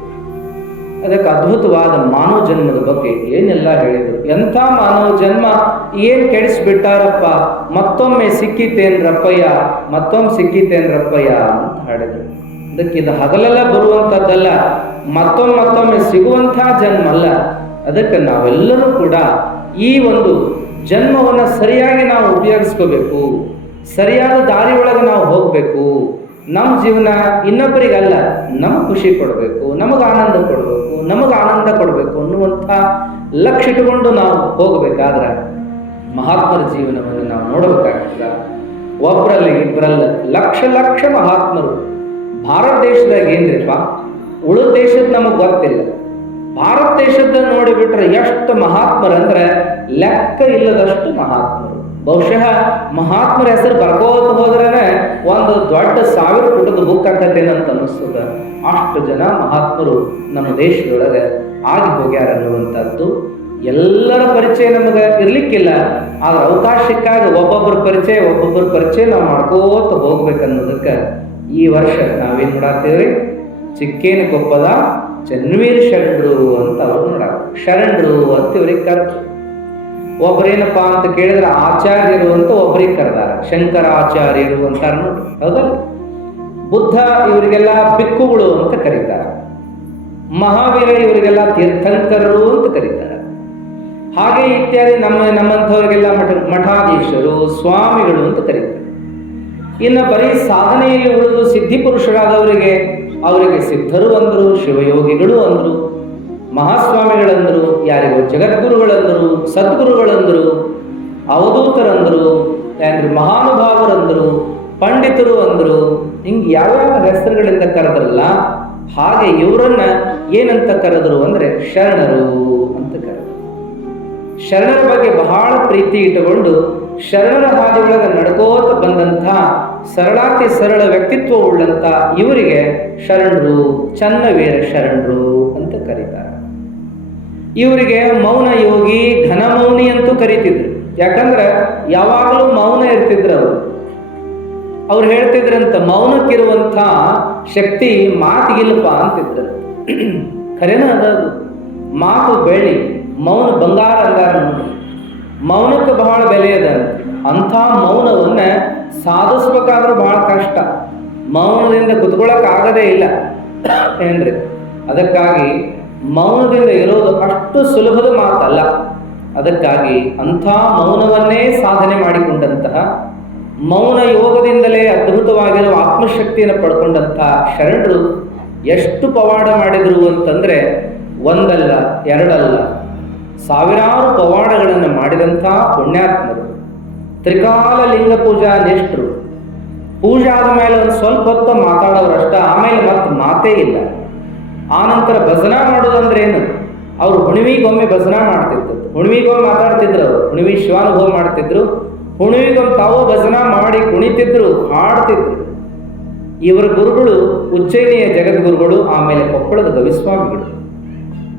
ಅದಕ್ಕೆ ಅದ್ಭುತವಾದ ಮಾನವ ಜನ್ಮದ ಬಗ್ಗೆ ಏನೆಲ್ಲ ಹೇಳಿದರು. ಎಂಥ ಮಾನವ ಜನ್ಮ ಏನು ಕೆಡಿಸ್ಬಿಟ್ಟಾರಪ್ಪ, ಮತ್ತೊಮ್ಮೆ ಸಿಕ್ಕಿತೇನ್ರಪ್ಪಯ್ಯ, ಮತ್ತೊಮ್ಮೆ ಸಿಕ್ಕಿತೇನ್ರಪ್ಪಯ್ಯ ಅಂತ ಹಾಡಿದ್ರು. ಅದಕ್ಕೆ ಇದು ಹಗಲೆಲ್ಲ ಬರುವಂಥದ್ದಲ್ಲ, ಮತ್ತೊಮ್ಮೆ ಸಿಗುವಂಥ ಜನ್ಮ ಅಲ್ಲ. ಅದಕ್ಕೆ ನಾವೆಲ್ಲರೂ ಕೂಡ ಈ ಒಂದು ಜನ್ಮವನ್ನು ಸರಿಯಾಗಿ ನಾವು ಉಪಯೋಗಿಸ್ಕೋಬೇಕು, ಸರಿಯಾದ ದಾರಿ ಒಳಗೆ ನಾವು ಹೋಗಬೇಕು. ನಮ್ಮ ಜೀವನ ಇನ್ನೊಬ್ಬರಿಗಲ್ಲ, ನಮಗೆ ಖುಷಿ ಕೊಡಬೇಕು, ನಮಗೆ ಆನಂದ ಕೊಡಬೇಕು ಅನ್ನುವಂಥ ಲಕ್ಷ್ಯ ಇಟ್ಟುಕೊಂಡು ನಾವು ಹೋಗಬೇಕಾದ್ರೆ ಮಹಾತ್ಮರ ಜೀವನವನ್ನು ನಾವು ನೋಡಬೇಕಾಗ್ತದ. ಒಬ್ಬರಲ್ಲ ಇಬ್ಬರಲ್ಲ, ಲಕ್ಷ ಮಹಾತ್ಮರು ಭಾರತ ದೇಶದಾಗ ಏನ್ರಿಪ್ಪ, ಉಳಿದ ದೇಶದ ನಮಗೆ ಗೊತ್ತಿಲ್ಲ. ಭಾರತ ದೇಶದ ನೋಡಿಬಿಟ್ರೆ ಎಷ್ಟು ಮಹಾತ್ಮರಂದ್ರೆ ಲೆಕ್ಕ ಇಲ್ಲದಷ್ಟು ಮಹಾತ್ಮರು. ಬಹುಶಃ ಮಹಾತ್ಮರ ಹೆಸರು ಬರ್ಕೋತ ಹೋದ್ರೇನೆ ಒಂದು ದೊಡ್ಡ 1000 ಪುಟದ ಬುಕ್ ಆಕತ್ತೇನಂತ ಅನ್ನಿಸ್ತದ. ಅಷ್ಟು ಜನ ಮಹಾತ್ಮರು ನಮ್ಮ ದೇಶದೊಳಗೆ ಆಗಿ ಹೋಗ್ಯಾರ ಅನ್ನುವಂಥದ್ದು. ಎಲ್ಲರ ಪರಿಚಯ ನಮಗೆ ಇರ್ಲಿಕ್ಕಿಲ್ಲ, ಆದ್ರೆ ಅವಕಾಶ ಸಿಕ್ಕಾಗ ಒಬ್ಬೊಬ್ಬರ ಪರಿಚಯ ನಾವು ಮಾಡ್ಕೋತ ಹೋಗ್ಬೇಕನ್ನೋದಕ್ಕೆ ಈ ವರ್ಷ ನಾವೇನ್ ಮಾಡಾಕ್ತೇವ್ರಿ, ಚಿಕ್ಕೇನಕೊಪ್ಪದ ಚನ್ನವೀರ ಶರಣರು ಅಂತ ಅವ್ರು ನೋಡಾಕ, ಶರಣರು ಅಂತ ಇವ್ರಿಗೆ ಕರೆದು. ಒಬ್ಬರೇನಪ್ಪಾ ಅಂತ ಕೇಳಿದ್ರೆ ಆಚಾರ್ಯರು ಅಂತ ಒಬ್ಬರಿಗೆ ಕರೆದಾರ, ಶಂಕರಾಚಾರ್ಯರು ಅಂತಾರ ನೋಡಿ, ಹೌದಲ್ಲ. ಬುದ್ಧ ಇವರಿಗೆಲ್ಲ ಬಿಕ್ಕುಗಳು ಅಂತ ಕರೀತಾರೆ, ಮಹಾವೀರ ಇವರಿಗೆಲ್ಲ ತೀರ್ಥಂಕರರು ಅಂತ ಕರೀತಾರೆ. ಹಾಗೆ ಇತ್ಯಾದಿ ನಮ್ಮಂಥವರಿಗೆಲ್ಲ ಮಠಾಧೀಶರು, ಸ್ವಾಮಿಗಳು ಅಂತ ಕರೀತಾರೆ. ಇನ್ನು ಬರೀ ಸಾಧನೆಯಲ್ಲಿ ಉಳಿದು ಸಿದ್ಧಿ ಪುರುಷರಾದವರಿಗೆ ಅವರಿಗೆ ಸಿದ್ಧರು ಅಂದರು, ಶಿವಯೋಗಿಗಳು ಅಂದರು, ಮಹಾಸ್ವಾಮಿಗಳಂದರು, ಯಾರಿಗೋ ಜಗದ್ಗುರುಗಳಂದರು, ಸದ್ಗುರುಗಳಂದರು, ಅವಧೂತರಂದರು, ಮಹಾನುಭಾವರಂದರು, ಪಂಡಿತರು ಅಂದರು. ಹಿಂಗೆ ಯಾವ್ಯಾವ ಹೆಸರುಗಳಿಂದ ಕರೆದ್ರಲ್ಲ, ಹಾಗೆ ಇವರನ್ನ ಏನಂತ ಕರೆದ್ರು ಅಂದ್ರೆ ಶರಣರು ಅಂತ ಕರೆದ್ರು. ಶರಣರ ಬಗ್ಗೆ ಬಹಳ ಪ್ರೀತಿ ಇಟ್ಟುಕೊಂಡು ಶರಣರ ಹಾದಿಯೊಳಗೆ ನಡ್ಕೋತ ಬಂದಂಥ ಸರಳಾತಿ ಸರಳ ವ್ಯಕ್ತಿತ್ವ ಉಳ್ಳಂತ ಇವರಿಗೆ ಶರಣರು, ಚನ್ನವೀರ ಶರಣರು ಅಂತ ಕರೀತಾರೆ. ಇವರಿಗೆ ಮೌನ ಯೋಗಿ, ಘನ ಮೌನಿ ಅಂತೂ ಕರೀತಿದ್ರು. ಯಾಕಂದ್ರೆ ಯಾವಾಗಲೂ ಮೌನ ಇರ್ತಿದ್ರು ಅವ್ರು ಹೇಳ್ತಿದ್ರಂತ, ಮೌನಕ್ಕಿರುವಂಥ ಶಕ್ತಿ ಮಾತಿಗಿಲ್ಲಪ್ಪ ಅಂತಿದ್ರು. ಖರೇನ ಅದದು, ಮಾತು ಬೆಳ್ಳಿ, ಮೌನ ಬಂಗಾರ ಅಂಗಾರ. ಮೌನಕ್ಕೆ ಬಹಳ ಬೆಲೆ ಅದ. ಅಂಥ ಮೌನವನ್ನ ಸಾಧಿಸ್ಬೇಕಾದ್ರೂ ಬಹಳ ಕಷ್ಟ, ಮೌನದಿಂದ ಕುತ್ಕೊಳ್ಳೋಕೆ ಆಗದೇ ಇಲ್ಲ ಏನ್ರಿ. ಅದಕ್ಕಾಗಿ ಮೌನದಿಂದ ಇರೋದು ಅಷ್ಟು ಸುಲಭದ ಮಾತಲ್ಲ. ಅದಕ್ಕಾಗಿ ಅಂಥ ಮೌನವನ್ನೇ ಸಾಧನೆ ಮಾಡಿಕೊಂಡಂತಹ, ಮೌನ ಯೋಗದಿಂದಲೇ ಅದ್ಭುತವಾಗಿರುವ ಆತ್ಮಶಕ್ತಿಯನ್ನು ಪಡ್ಕೊಂಡಂತಹ ಶರಣರು ಎಷ್ಟು ಪವಾಡ ಮಾಡಿದರು ಅಂತಂದ್ರೆ ಒಂದಲ್ಲ ಎರಡಲ್ಲ, ಸಾವಿರಾರು ಪವಾಡಗಳನ್ನು ಮಾಡಿದಂಥ ಪುಣ್ಯಾತ್ಮರು. ತ್ರಿಕಾಲ ಲಿಂಗ ಪೂಜಾ ನಿಷ್ಠರು. ಪೂಜೆ ಆದ ಮೇಲೆ ಒಂದು ಸ್ವಲ್ಪ ಹೊತ್ತು ಮಾತಾಡೋರಷ್ಟ, ಆಮೇಲೆ ಮತ್ತೆ ಮಾತೇ ಇಲ್ಲ. ಆನಂತರ ಭಜನಾ ಮಾಡೋದಂದ್ರೆ ಏನು, ಅವರು ಹುಣ್ಣಿಮೆಗೊಮ್ಮೆ ಭಜನಾ ಮಾಡ್ತಿದ್ರು, ಹುಣ್ಣಿಮೆಗೊಮ್ಮೆ ಮಾತಾಡ್ತಿದ್ರು, ಅವರು ಹುಣ್ಣಿಮೆ ಶಿವಾನುಭವ ಮಾಡ್ತಿದ್ರು, ಹುಣ್ಣಿಮೆಗೊಮ್ಮೆ ತಾವು ಭಜನಾ ಮಾಡಿ ಕುಣಿತಿದ್ರು, ಹಾಡ್ತಿದ್ರು. ಇವರ ಗುರುಗಳು ಉಜ್ಜಯಿನಿಯ ಜಗದ್ಗುರುಗಳು, ಆಮೇಲೆ ಕೊಪ್ಪಳದ ಗವಿಸ್ವಾಮಿಗಳು.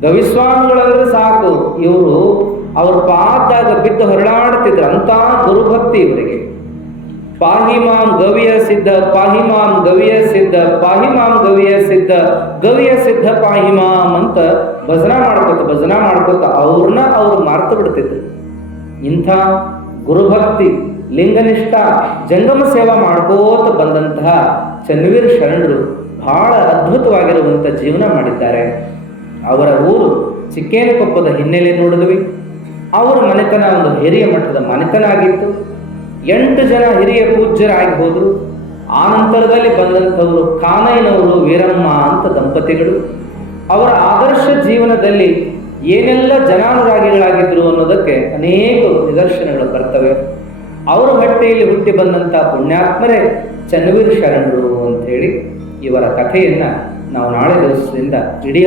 ಗವಿಸ್ವಾಮಿಗಳಂದ್ರೆ ಸಾಕು, ಇವರು ಅವ್ರ ಪಾದಾಗ ಬಿದ್ದು ಹೊರಳಾಡ್ತಿದ್ರು, ಅಂತ ಗುರುಭಕ್ತಿ ಇವರಿಗೆ. ಪಾಹಿಮಾಂ ಗವಿಯ ಸಿದ್ಧ, ಪಾಹಿಮಾಂ ಗವಿಯ ಸಿದ್ಧ, ಪಾಹಿಮಾಂ ಗವಿಯ ಸಿದ್ಧ, ಗವಿಯ ಸಿದ್ಧ ಪಾಹಿಮಾಂ ಅಂತ ಭಜನಾ ಮಾಡ್ಕೋತ ಅವ್ರನ್ನ ಅವ್ರು ಮಾರ್ತು ಬಿಡ್ತಿದ್ರು. ಇಂಥ ಗುರುಭಕ್ತಿ, ಲಿಂಗನಿಷ್ಠ, ಜಂಗಮ ಸೇವಾ ಮಾಡ್ಕೋತ ಬಂದಂತಹ ಚನ್ನವೀರ ಶರಣರು ಬಹಳ ಅದ್ಭುತವಾಗಿರುವಂಥ ಜೀವನ ಮಾಡಿದ್ದಾರೆ. ಅವರ ಊರು ಚಿಕ್ಕೇನಕೊಪ್ಪದ ಹಿನ್ನೆಲೆ ನೋಡಿದ್ವಿ. ಅವರ ಮನೆತನ ಒಂದು ಹಿರಿಯ ಮಟ್ಟದ ಮನೆತನ ಆಗಿತ್ತು. 8 ಜನ ಹಿರಿಯ ಪೂಜ್ಯರಾಗಿ ಹೋದರು. ಆ ನಂತರದಲ್ಲಿ ಬಂದಂಥವರು ಕಾನಯ್ಯನವರು, ವೀರಮ್ಮ ಅಂತ ದಂಪತಿಗಳು. ಅವರ ಆದರ್ಶ ಜೀವನದಲ್ಲಿ ಏನೆಲ್ಲ ಜನಾನುರಾಗಿಗಳಾಗಿದ್ರು ಅನ್ನೋದಕ್ಕೆ ಅನೇಕ ನಿದರ್ಶನಗಳು ಬರ್ತವೆ. ಅವರ ಹೊಟ್ಟೆಯಲ್ಲಿ ಹುಟ್ಟಿ ಬಂದಂಥ ಪುಣ್ಯಾತ್ಮರೇ ಚನ್ನವೀರ ಶರಣರು ಅಂತ ಹೇಳಿ ಇವರ ಕಥೆಯನ್ನ ನಾವು ನಾಳೆ ದಿವಸದಿಂದ ಇಡೀ